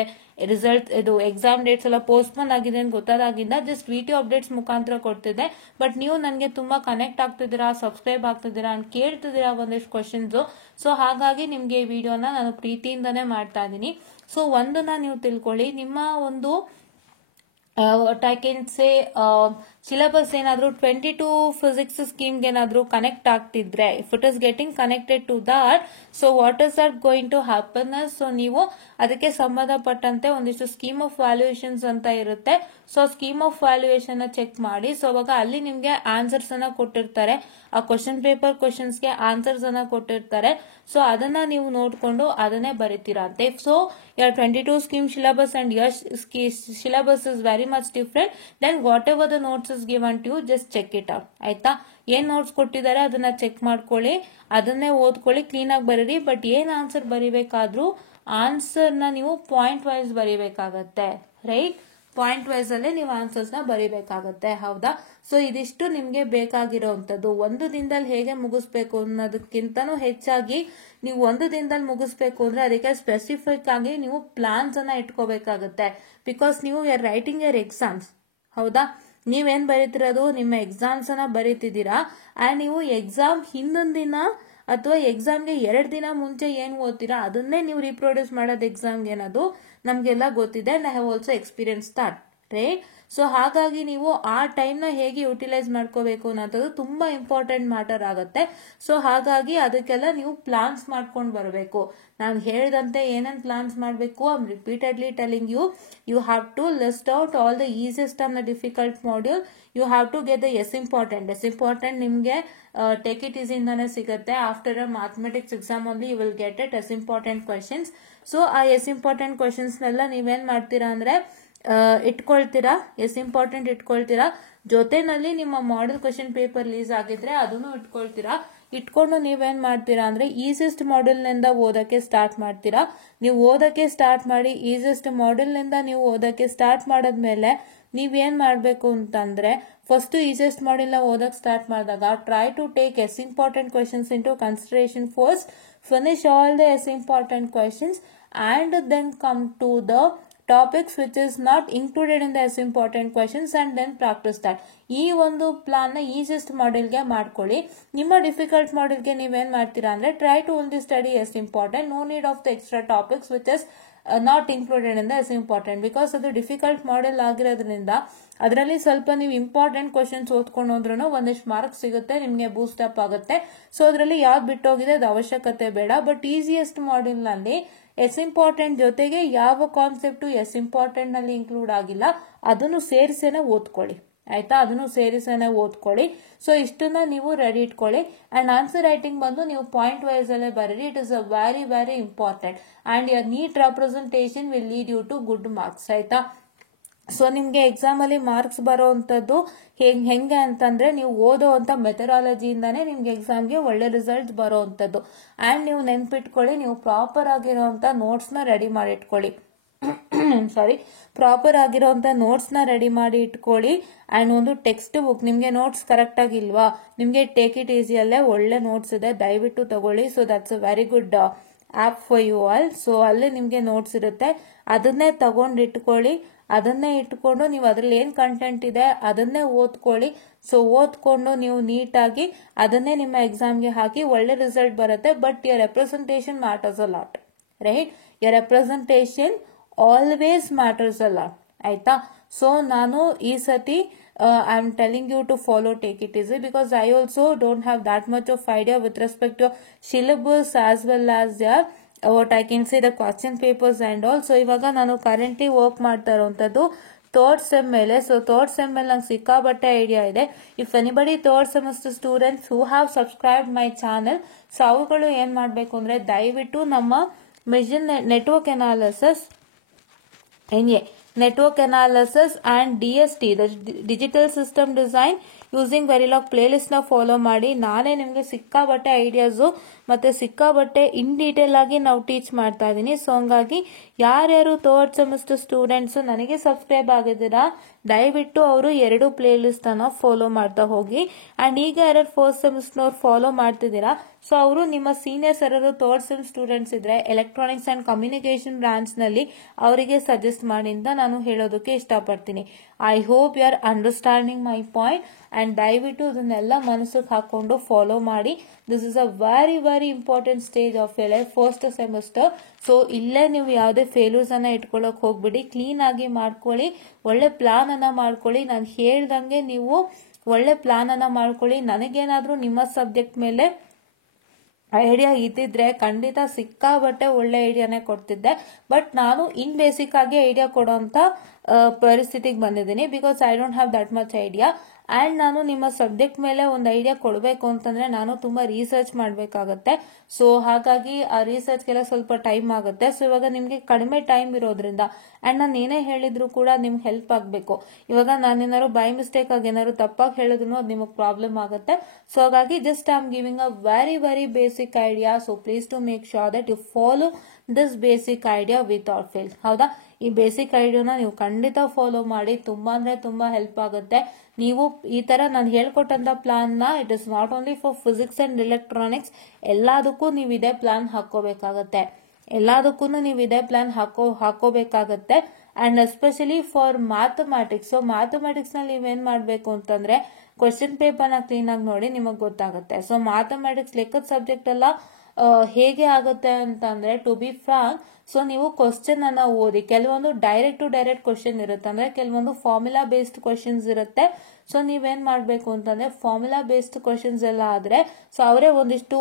ರಿಸಲ್ಟ್ ಇದು ಎಕ್ಸಾಮ್ ಡೇಟ್ಸ್ ಎಲ್ಲ ಪೋಸ್ಟ್ಪೋನ್ ಆಗಿದೆ ಅಂತ ಗೊತ್ತಾದಾಗಿಂದ ಜಸ್ಟ್ ವಿಡಿಯೋ ಅಪ್ಡೇಟ್ಸ್ ಮುಖಾಂತರ ಕೊಡ್ತಿದ್ದೆ. ಬಟ್ ನೀವು ನನಗೆ ತುಂಬಾ ಕನೆಕ್ಟ್ ಆಗ್ತಿದ್ದೀರಾ, ಸಬ್ಸ್ಕ್ರೈಬ್ ಆಗ್ತಿದ್ದೀರಾ ಅಂಡ್ ಕೇಳ್ತಿದ್ದೀರಾ ಒಂದಿಷ್ಟು ಕ್ವಶನ್ಸ್. ಸೊ ಹಾಗಾಗಿ ನಿಮ್ಗೆ ಈ ವಿಡಿಯೋನ ನಾನು ಪ್ರೀತಿಯಿಂದಾನೇ ಮಾಡ್ತಾ ಇದ್ದೀನಿ. ಸೊ ಒಂದನ್ನ ನೀವು ತಿಳ್ಕೊಳ್ಳಿ, ನಿಮ್ಮ ಒಂದು ಐ ಕ್ಯಾನ್ ಸೇ ಸಿಲೆಬಸ್ ಏನಾದ್ರೂ 22 ಫಿಸಿಕ್ಸ್ ಸ್ಕೀಮ್ಗೆ ಏನಾದ್ರೂ ಕನೆಕ್ಟ್ ಆಗ್ತಿದ್ರೆ, if it is getting connected to that, so what is that going to happen. So ನೀವು ಅದಕ್ಕೆ ಸಂಬಂಧಪಟ್ಟಂತೆ ಒಂದಿಷ್ಟು ಸ್ಕೀಮ್ ಆಫ್ ವ್ಯಾಲ್ಯೂಯೇಷನ್ಸ್ ಅಂತ ಇರುತ್ತೆ. So scheme of valuation check ಮಾಡಿ. ಸೊ ಅವಾಗ ಅಲ್ಲಿ ನಿಮ್ಗೆ ಆನ್ಸರ್ಸ್ ಅನ್ನ ಕೊಟ್ಟಿರ್ತಾರೆ, ಆ ಕ್ವಶನ್ ಪೇಪರ್ ಕ್ವಶನ್ಸ್ ಗೆ ಆನ್ಸರ್ಸ್ ಅನ್ನ ಕೊಟ್ಟಿರ್ತಾರೆ. ಸೊ ಅದನ್ನ ನೀವು ನೋಡ್ಕೊಂಡು ಅದನ್ನೇ ಬರೀತೀರಂತೆ. So your 22 scheme syllabus and your syllabus is very much different, then whatever the notes is given to you, just check it out, ಆಯ್ತಾ. ಏನ್ ನೋಟ್ಸ್ ಕೊಟ್ಟಿದ್ದಾರೆ ಅದನ್ನ ಚೆಕ್ ಮಾಡ್ಕೊಳ್ಳಿ, ಅದನ್ನೇ ಓದ್ಕೊಳ್ಳಿ, ಕ್ಲೀನ್ ಆಗಿ ಬರೀರಿ. ಬಟ್ ಏನ್ ಆನ್ಸರ್ ಬರಿಬೇಕಾದ್ರೂ ಆನ್ಸರ್ ನ ನೀವು ಪಾಯಿಂಟ್ ವೈಸ್ ಬರಿಬೇಕಾಗತ್ತೆ, ರೈಟ್. ಪಾಯಿಂಟ್ ವೈಸ್ ಅಲ್ಲೇ ನೀವು ಆನ್ಸರ್ಸ್ ನ ಬರಿಬೇಕಾಗತ್ತೆ, ಹೌದಾ. ಸೊ ಇದಿಷ್ಟು ನಿಮ್ಗೆ ಬೇಕಾಗಿರೋಂಥದ್ದು. ಒಂದು ದಿನದಲ್ಲಿ ಹೇಗೆ ಮುಗಿಸ್ಬೇಕು ಅನ್ನೋದಕ್ಕಿಂತನೂ ಹೆಚ್ಚಾಗಿ ನೀವು ಒಂದು ದಿನದಲ್ಲಿ ಮುಗಿಸ್ಬೇಕು ಅಂದ್ರೆ ಅದಕ್ಕೆ ಸ್ಪೆಸಿಫಿಕ್ ಆಗಿ ನೀವು ಪ್ಲಾನ್ಸ್ ಅನ್ನ ಇಟ್ಕೋಬೇಕಾಗತ್ತೆ. ಬಿಕಾಸ್ ನೀವು ರೈಟಿಂಗ್ ಯರ್ ಎಕ್ಸಾಮ್ಸ್, ಹೌದಾ. ನೀವೇನ್ ಬರೀತಿರೋದು ನಿಮ್ಮ ಎಕ್ಸಾಮ್ಸ್ ಅನ್ನ ಬರೀತಿದ್ದೀರಾ. ಅಂಡ್ ನೀವು ಎಕ್ಸಾಮ್ ಹಿಂದೊಂದ್ ದಿನ ಅಥವಾ ಎಕ್ಸಾಮ್ಗೆ 2 ದಿನ ಮುಂಚೆ ಏನ್ ಓದ್ತೀರಾ ಅದನ್ನೇ ನೀವು ರೀಪ್ರೊಡ್ಯೂಸ್ ಮಾಡೋದು ಎಕ್ಸಾಮ್ಗೆ ಅನ್ನೋದು ನಮ್ಗೆಲ್ಲ ಗೊತ್ತಿದೆ. And I have also experience that, right. So ಹಾಗಾಗಿ ನೀವು ಆ ಟೈಮ್ ನ ಹೇಗೆ ಯುಟಿಲೈಸ್ ಮಾಡ್ಕೋಬೇಕು ಅನ್ನೋದು ತುಂಬಾ ಇಂಪಾರ್ಟೆಂಟ್ ಮ್ಯಾಟರ್ ಆಗುತ್ತೆ. ಸೊ ಹಾಗಾಗಿ ಅದಕ್ಕೆಲ್ಲ ನೀವು ಪ್ಲಾನ್ಸ್ ಮಾಡ್ಕೊಂಡು ಬರಬೇಕು. ನಾನು ಹೇಳಿದಂತೆ ಏನೇನ್ ಪ್ಲಾನ್ಸ್ ಮಾಡಬೇಕು, I am repeatedly telling you, you have to list out all the easiest and the difficult module. You have to get the important ನಿಮ್ಗೆ ಟೇಕ್ ಇಟ್ ಈಸಿ ಇಂದಾನೆ ಸಿಗುತ್ತೆ. After a mathematics exam only you will get it important questions. So ಆ important questions ನೆಲ್ಲ ನೀವೇನ್ ಮಾಡ್ತೀರಾ ಅಂದ್ರೆ ಇಟ್ಕೊಳ್ತೀರಾ, important ಇಟ್ಕೊಳ್ತೀರಾ. ಜೊತೆನಲ್ಲಿ ನಿಮ್ಮ ಮಾಡೆಲ್ ಕ್ವೆಶನ್ ಪೇಪರ್ ರಿಲೀಸ್ ಆಗಿದ್ರೆ ಅದನ್ನು ಇಟ್ಕೊಳ್ತೀರಾ. ಇಟ್ಕೊಂಡು ನೀವೇನ್ ಮಾಡ್ತೀರಾ ಅಂದ್ರೆ ಈಸಿಯೆಸ್ಟ್ ಮಾಡೆಲ್ ನಿಂದ ಓದಕ್ಕೆ ಸ್ಟಾರ್ಟ್ ಮಾಡ್ತೀರಾ. ನೀವು ಓದಕ್ಕೆ ಸ್ಟಾರ್ಟ್ ಮಾಡಿ ಈಸಿಯೆಸ್ಟ್ ಮಾಡೆಲ್ ನಿಂದ ನೀವು ಓದಕ್ಕೆ ಸ್ಟಾರ್ಟ್ ಮಾಡಾದ್ಮೇಲೆ ನೀವೇನ್ ಮಾಡ್ಬೇಕು ಅಂತಂದ್ರೆ ಫಸ್ಟ್ ಈಸಿಯೆಸ್ಟ್ ಮಾಡೆಲ್ ನ ಓದಕ್ ಸ್ಟಾರ್ಟ್ ಮಾಡಿದಾಗ try to take important questions into consideration first. finish all the S important questions and then come to the topics which is not included in the S important questions and then practice that. ಈ ಒಂದು plan ನ easiest ಮಾಡೆಲ್ಗೆ ಮಾಡ್ಕೊಳ್ಳಿ. ನಿಮ್ಮ difficult ಮಾಡೆಲ್ಗೆ ನೀವೇನ್ ಮಾಡ್ತೀರಾ ಅಂದ್ರೆ try to only study S important, no need of the extra topics which is not included in the S important. Because ಅದು difficult model ಆಗಿರೋದ್ರಿಂದ ಅದರಲ್ಲಿ ಸ್ವಲ್ಪ ನೀವು ಇಂಪಾರ್ಟೆಂಟ್ ಕ್ವಶನ್ಸ್ ಓದ್ಕೊಂಡು ಹೋದ್ರೂ ಒಂದಿಷ್ಟು ಮಾರ್ಕ್ಸ್ ಸಿಗುತ್ತೆ, ನಿಮಗೆ ಬೂಸ್ಟ್ ಅಪ್ ಆಗುತ್ತೆ. ಸೊ ಅದರಲ್ಲಿ ಯಾವ್ದು ಬಿಟ್ಟೋಗಿದೆ ಅದು ಅವಶ್ಯಕತೆ ಬೇಡ. ಬಟ್ ಈಸಿಯೆಸ್ಟ್ ಮಾಡೆಲ್ ನಲ್ಲಿ ಎಸ್ ಇಂಪಾರ್ಟೆಂಟ್ ಜೊತೆಗೆ ಯಾವ ಕಾನ್ಸೆಪ್ಟ್ ಎಸ್ ಇಂಪಾರ್ಟೆಂಟ್ ನಲ್ಲಿ ಇನ್ಕ್ಲೂಡ್ ಆಗಿಲ್ಲ ಅದನ್ನು ಸೇರಿಸೇನೆ ಓದ್ಕೊಳ್ಳಿ. ಆಯ್ತಾ, ಅದನ್ನು ಸೇರಿಸೇನೆ ಓದ್ಕೊಳ್ಳಿ. ಸೊ ಇಷ್ಟನ್ನ ನೀವು ರೆಡಿ ಇಟ್ಕೊಳ್ಳಿ. ಅಂಡ್ ಆನ್ಸರ್ ರೈಟಿಂಗ್ ಬಂದು ನೀವು ಪಾಯಿಂಟ್ ವೈಸ್ ಅಲ್ಲೇ ಬರೀರಿ. It is a very very important and your neat representation will lead you to good marks. ಆಯ್ತಾ, ಸೊ ನಿಮ್ಗೆ ಎಕ್ಸಾಮ್ ಅಲ್ಲಿ ಮಾರ್ಕ್ಸ್ ಬರೋವಂಥದ್ದು ಹೆಂಗೆ ಅಂತಂದ್ರೆ ನೀವು ಓದೋವಂಥ ಮೆಥಡಾಲಜಿಯಿಂದಾನೇ ನಿಮ್ಗೆ ಎಕ್ಸಾಮ್ಗೆ ಒಳ್ಳೆ ರಿಸಲ್ಟ್ ಬರೋವಂಥದ್ದು. ಅಂಡ್ ನೀವು ನೆನ್ಪಿಟ್ಕೊಳ್ಳಿ, ನೀವು ಪ್ರಾಪರ್ ಆಗಿರೋಂಥ ನೋಟ್ಸ್ ನ ರೆಡಿ ಮಾಡಿ ಇಟ್ಕೊಳ್ಳಿ. ಪ್ರಾಪರ್ ಆಗಿರೋಂಥ ನೋಟ್ಸ್ ನ ರೆಡಿ ಮಾಡಿ ಇಟ್ಕೊಳ್ಳಿ. ಅಂಡ್ ಒಂದು ಟೆಕ್ಸ್ಟ್ ಬುಕ್, ನಿಮ್ಗೆ ನೋಟ್ಸ್ ಕರೆಕ್ಟ್ ಆಗಿಲ್ವಾ, ನಿಮ್ಗೆ ಟೇಕ್ ಇಟ್ ಈಸಿ ಅಲ್ಲೇ ಒಳ್ಳೆ ನೋಟ್ಸ್ ಇದೆ, ದಯವಿಟ್ಟು ತಗೊಳ್ಳಿ. So that's a very good app for you all. So ಅಲ್ಲಿ ನಿಮ್ಗೆ ನೋಟ್ಸ್ ಇರುತ್ತೆ, ಅದನ್ನೇ ತಗೊಂಡು ಇಟ್ಕೊಳ್ಳಿ. ಅದನ್ನೇ ಇಟ್ಕೊಂಡು ನೀವು ಅದ್ರಲ್ಲಿ ಏನ್ ಕಂಟೆಂಟ್ ಇದೆ ಅದನ್ನೇ ಓದ್ಕೊಳ್ಳಿ. ಸೊ ಓದ್ಕೊಂಡು ನೀವು ನೀಟಾಗಿ ಅದನ್ನೇ ನಿಮ್ಮ ಎಕ್ಸಾಮ್ಗೆ ಹಾಕಿ ಒಳ್ಳೆ ರಿಸಲ್ಟ್ ಬರುತ್ತೆ. But your representation matters a lot, right? Your representation always matters a lot. ಆಯ್ತಾ, ಸೊ ನಾನು ಈ ಸತಿ I am telling you to follow take it easy because I also don't have that much of idea with respect to syllabus as well as your what I can say the question papers and all. So ಇವಾಗ ನಾನು currently work ಮಾಡ್ತಾ ಇರೋಂಥದ್ದು third sem ಮೇಲೆ. So third sem ಮೇಲೆ ನಂಗೆ ಸಿಕ್ಕಾಬಟ್ಟೆ idea ಇದೆ. If anybody third semester students who have subscribe my channel, so ಅವುಗಳು ಏನ್ ಮಾಡ್ಬೇಕು ಅಂದ್ರೆ ದಯವಿಟ್ಟು ನಮ್ಮ mission network analysis network analysis and DST, the digital system design using Verilog playlist ನ ಫಾಲೋ ಮಾಡಿ. ನಾನೇ ನಿಮ್ಗೆ ಸಿಕ್ಕಾಬಟ್ಟೆ ಐಡಿಯಾಸ್ ಮತ್ತೆ ಸಿಕ್ಕಾಬಟ್ಟೆ ಇನ್ ಡೀಟೇಲ್ ಆಗಿ ನಾವು ಟೀಚ್ ಮಾಡ್ತಾ ಇದೀನಿ. ಸೊ ಹಂಗಾಗಿ ಯಾರ್ಯಾರು ಥರ್ಡ್ ಸೆಮಿಸ್ಟರ್ ಸ್ಟೂಡೆಂಟ್ಸ್ ನನಗೆ ಸಬ್ಸ್ಕ್ರೈಬ್ ಆಗಿದ್ದೀರಾ ದಯವಿಟ್ಟು ಅವರು 2 ಪ್ಲೇ ಲಿಸ್ಟ್ ಅನ್ನ ಫಾಲೋ ಮಾಡ್ತಾ ಹೋಗಿ. ಅಂಡ್ ಈಗ ಯಾರ್ಯಾರು ಫಸ್ಟ್ ಸೆಮಿಸ್ಟರ್ ಫಾಲೋ ಮಾಡ್ತಿದ್ದೀರಾ ಸೊ ಅವರು ನಿಮ್ಮ ಸೀನಿಯರ್ಸ್ ಯಾರು ಥರ್ಡ್ ಸೆಮ್ ಸ್ಟೂಡೆಂಟ್ಸ್ ಇದ್ರೆ ಎಲೆಕ್ಟ್ರಾನಿಕ್ಸ್ ಅಂಡ್ ಕಮ್ಯುನಿಕೇಶನ್ ಬ್ರಾಂಚ್ ನಲ್ಲಿ ಅವರಿಗೆ ಸಜೆಸ್ಟ್ ಮಾಡಿ ಅಂತ ನಾನು ಹೇಳೋದಕ್ಕೆ ಇಷ್ಟಪಡ್ತೀನಿ. I hope you are understanding my point and ದಯವಿಟ್ಟು ಇದನ್ನೆಲ್ಲ ಮನಸ್ಸಿಗೆ ಹಾಕೊಂಡು ಫಾಲೋ ಮಾಡಿ. This is a very very important stage of your life, first semester. So ಇಲ್ಲೇ ನೀವು ಯಾವುದೇ ಫೇಲ್ಯೂರ್ಸ್ ಅನ್ನ ಇಟ್ಕೊಳ್ಳೋಕೆ ಹೋಗ್ಬಿಡಿ, ಕ್ಲೀನ್ ಆಗಿ ಮಾಡ್ಕೊಳ್ಳಿ, ಒಳ್ಳೆ ಪ್ಲಾನ್ ಅನ್ನ ಮಾಡ್ಕೊಳ್ಳಿ. ನಾನು ಹೇಳ್ದಂಗೆ ನೀವು ಒಳ್ಳೆ ಪ್ಲಾನ್ ಅನ್ನ ಮಾಡ್ಕೊಳ್ಳಿ. ನನಗೇನಾದ್ರೂ ನಿಮ್ಮ ಸಬ್ಜೆಕ್ಟ್ ಮೇಲೆ ಐಡಿಯಾ ಇದ್ದಿದ್ರೆ ಖಂಡಿತ ಸಿಕ್ಕಾಬಟ್ಟೆ ಒಳ್ಳೆ ಐಡಿಯಾನೇ ಕೊಡ್ತಿದ್ದೆ. ಬಟ್ ನಾನು ಇನ್ ಬೇಸಿಕ್ ಆಗಿ ಐಡಿಯಾ ಕೊಡೋಂತ ಪರಿಸ್ಥಿತಿಗೆ ಬಂದಿದ್ದೀನಿ because I don't have that much idea. And ನಾನು ನಿಮ್ಮ ಸಬ್ಜೆಕ್ಟ್ ಮೇಲೆ ಒಂದು ಐಡಿಯಾ ಕೊಡಬೇಕು ಅಂತಂದ್ರೆ ನಾನು ತುಂಬಾ ರಿಸರ್ಚ್ ಮಾಡಬೇಕಾಗತ್ತೆ. ಸೊ ಹಾಗಾಗಿ ಆ ರಿಸರ್ಚ್ಗೆಲ್ಲ ಸ್ವಲ್ಪ ಟೈಮ್ ಆಗುತ್ತೆ. ಸೊ ಇವಾಗ ನಿಮ್ಗೆ ಕಡಿಮೆ ಟೈಮ್ ಇರೋದ್ರಿಂದ ಅಂಡ್ ನಾನು ಏನೇ ಹೇಳಿದ್ರು ಕೂಡ ನಿಮ್ಗೆ ಹೆಲ್ಪ್ ಆಗಬೇಕು. ಇವಾಗ ನಾನೇನಾದ್ರು ಬೈ ಮಿಸ್ಟೇಕ್ ಆಗಿ ಏನಾದ್ರು ತಪ್ಪಾಗಿ ಹೇಳಿದ್ರು ಅದು ನಿಮಗೆ ಪ್ರಾಬ್ಲಮ್ ಆಗುತ್ತೆ. ಸೊ ಹಾಗಾಗಿ just I am giving a very very basic idea. So please to make sure that you follow this basic idea without fail. ಹೌದಾ, ಈ ಬೇಸಿಕ್ ಐಡಿಯಾನ ನೀವು ಖಂಡಿತ ಫಾಲೋ ಮಾಡಿ, ತುಂಬಾ ಅಂದ್ರೆ ತುಂಬಾ ಹೆಲ್ಪ್ ಆಗುತ್ತೆ. ನೀವು ಈ ತರ ನಾನು ಹೇಳ್ಕೊಟ್ಟಂತ ಪ್ಲಾನ್ ನ it is not only for physics and electronics, ಎಲ್ಲದಕ್ಕೂ ನೀವು ಇದೇ ಪ್ಲಾನ್ ಹಾಕೋಬೇಕಾಗತ್ತೆ. ಹಾಕೋಬೇಕಾಗತ್ತೆ and especially for mathematics. So mathematics ನಲ್ಲಿ ನೀವೇನ್ ಮಾಡ್ಬೇಕು ಅಂತಂದ್ರೆ ಕ್ವೆಶ್ಚನ್ ಪೇಪರ್ ನ ಕ್ಲೀನ್ ಆಗಿ ನೋಡಿ, ನಿಮಗ್ ಗೊತ್ತಾಗುತ್ತೆ. ಸೊ ಮ್ಯಾಥಮೆಟಿಕ್ಸ್ ಲೆಕ್ಕದ ಸಬ್ಜೆಕ್ಟ್ ಎಲ್ಲ ಹೇಗೆ ಆಗುತ್ತೆ ಅಂತಂದ್ರೆ ಟು ಬಿ ಫ್ರಾಂಕ್, ಸೊ ನೀವು ಕ್ವಶನ್ ಅನ್ನ ಓದಿ. ಕೆಲವೊಂದು ಡೈರೆಕ್ಟ್ ಟು ಡೈರೆಕ್ಟ್ ಕ್ವಶನ್ ಇರುತ್ತೆ, ಅಂದ್ರೆ ಕೆಲವೊಂದು ಫಾರ್ಮುಲಾ ಬೇಸ್ಡ್ ಕ್ವಶನ್ಸ್ ಇರುತ್ತೆ. ಸೊ ನೀವೇನ್ ಮಾಡ್ಬೇಕು ಅಂತಂದ್ರೆ ಫಾರ್ಮುಲಾ ಬೇಸ್ಡ್ ಕ್ವಶನ್ಸ್ ಎಲ್ಲ ಆದ್ರೆ ಸೊ ಅವರೇ ಒಂದಿಷ್ಟು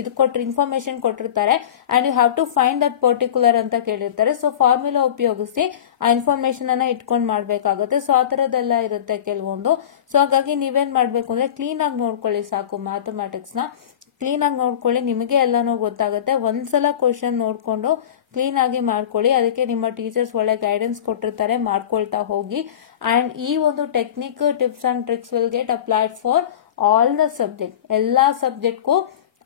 ಇದು ಇನ್ಫಾರ್ಮೇಶನ್ ಕೊಟ್ಟಿರ್ತಾರೆ and you have to find that particular ಅಂತ ಕೇಳಿರ್ತಾರೆ. ಸೊ ಫಾರ್ಮುಲಾ ಉಪಯೋಗಿಸಿ ಆ ಇನ್ಫಾರ್ಮೇಶನ್ ಅನ್ನ ಇಟ್ಕೊಂಡ್ ಮಾಡ್ಬೇಕಾಗುತ್ತೆ. ಸೊ ಆ ತರದೆಲ್ಲ ಇರುತ್ತೆ ಕೆಲವೊಂದು. ಸೊ ಹಾಗಾಗಿ ನೀವೇನ್ ಮಾಡ್ಬೇಕು ಅಂದ್ರೆ ಕ್ಲೀನ್ ಆಗಿ ನೋಡ್ಕೊಳ್ಳಿ ಸಾಕು, ಮ್ಯಾಥಮೆಟಿಕ್ಸ್ ನ ಕ್ಲೀನ್ ಆಗಿ ನೋಡ್ಕೊಳ್ಳಿ, ನಿಮಗೆ ಎಲ್ಲಾನು ಗೊತ್ತಾಗುತ್ತೆ. ಒಂದ್ಸಲ ಕ್ವಶನ್ ನೋಡ್ಕೊಂಡು ಕ್ಲೀನ್ ಆಗಿ ಮಾಡ್ಕೊಳ್ಳಿ. ಅದಕ್ಕೆ ನಿಮ್ಮ ಟೀಚರ್ಸ್ ಒಳ್ಳೆ ಗೈಡೆನ್ಸ್ ಕೊಟ್ಟಿರ್ತಾರೆ, ಮಾಡ್ಕೊಳ್ತಾ ಹೋಗಿ. ಅಂಡ್ ಈ ಒಂದು technique, tips and tricks will get applied for all the subject. ಎಲ್ಲಾ ಸಬ್ಜೆಕ್ಟ್ಗೂ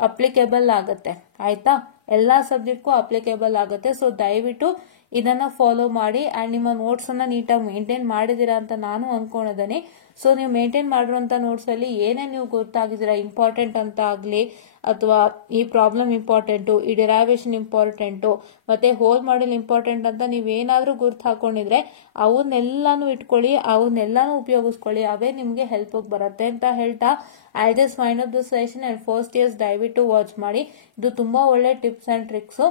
ಅಪ್ಲಿಕೇಬಲ್ ಆಗುತ್ತೆ. ಆಯ್ತಾ, ಎಲ್ಲಾ ಸಬ್ಜೆಕ್ಟ್ಗೂ ಅಪ್ಲಿಕೇಬಲ್ ಆಗುತ್ತೆ. ಸೊ ದಯವಿಟ್ಟು ಇದನ್ನ ಫಾಲೋ ಮಾಡಿ ಅಂಡ್ ನಿಮ್ಮ ನೋಟ್ಸ್ ಅನ್ನ ನೀಟಾಗಿ ಮೇಂಟೈನ್ ಮಾಡಿದೀರಾ ಅಂತ ನಾನು ಅನ್ಕೊಂಡಿದ್ದೀನಿ. ಸೊ ನೀವು ಮೇಂಟೈನ್ ಮಾಡಿರುವಂಥ ನೋಟ್ಸಲ್ಲಿ ಏನೇ ನೀವು ಗೊತ್ತಾಗಿದ್ದೀರಾ ಇಂಪಾರ್ಟೆಂಟ್ ಅಂತ ಆಗಲಿ, ಅಥವಾ ಈ ಪ್ರಾಬ್ಲಮ್ ಇಂಪಾರ್ಟೆಂಟು, ಈ ಡಿರೈವೇಶನ್ ಇಂಪಾರ್ಟೆಂಟು, ಮತ್ತೆ ಹೋಲ್ ಮಾಡೆಲ್ ಇಂಪಾರ್ಟೆಂಟ್ ಅಂತ ನೀವೇನಾದರೂ ಗುರ್ತು ಹಾಕೊಂಡಿದ್ರೆ ಅವನ್ನೆಲ್ಲಾನು ಇಟ್ಕೊಳ್ಳಿ, ಅವನ್ನೆಲ್ಲಾನು ಉಪಯೋಗಿಸ್ಕೊಳ್ಳಿ. ಅವೇ ನಿಮಗೆ ಹೆಲ್ಪಿಗೆ ಬರುತ್ತೆ ಅಂತ ಹೇಳ್ತಾ I just mind of the session and first years ದಯವಿಟ್ಟು ವಾಚ್ ಮಾಡಿ. ಇದು ತುಂಬಾ ಒಳ್ಳೆ ಟಿಪ್ಸ್ ಅಂಡ್ ಟ್ರಿಕ್ಸ್.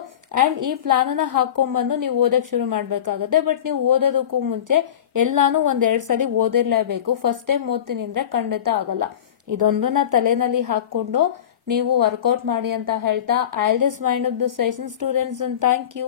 ಅಂಡ್ ಈ ಪ್ಲಾನ್ ಅನ್ನ ಹಾಕೊಂಡ್ಬಂದು ನೀವು ಓದಕ್ಕೆ ಶುರು ಮಾಡಬೇಕಾಗುತ್ತೆ. ಬಟ್ ನೀವು ಓದೋದಕ್ಕೂ ಮುಂಚೆ ಎಲ್ಲಾನು ಒಂದೆರಡು ಸಲ ಓದಿರ್ಲೇಬೇಕು. ಫಸ್ಟ್ ಟೈಮ್ ಓದ್ತೀನಿ ಅಂದ್ರೆ ಖಂಡಿತ ಆಗಲ್ಲ. ಇದೊಂದನ್ನ ತಲೆನಲ್ಲಿ ಹಾಕೊಂಡು ನೀವು ವರ್ಕೌಟ್ ಮಾಡಿ ಅಂತ ಹೇಳ್ತಾ I just mind of the session students, and thank you.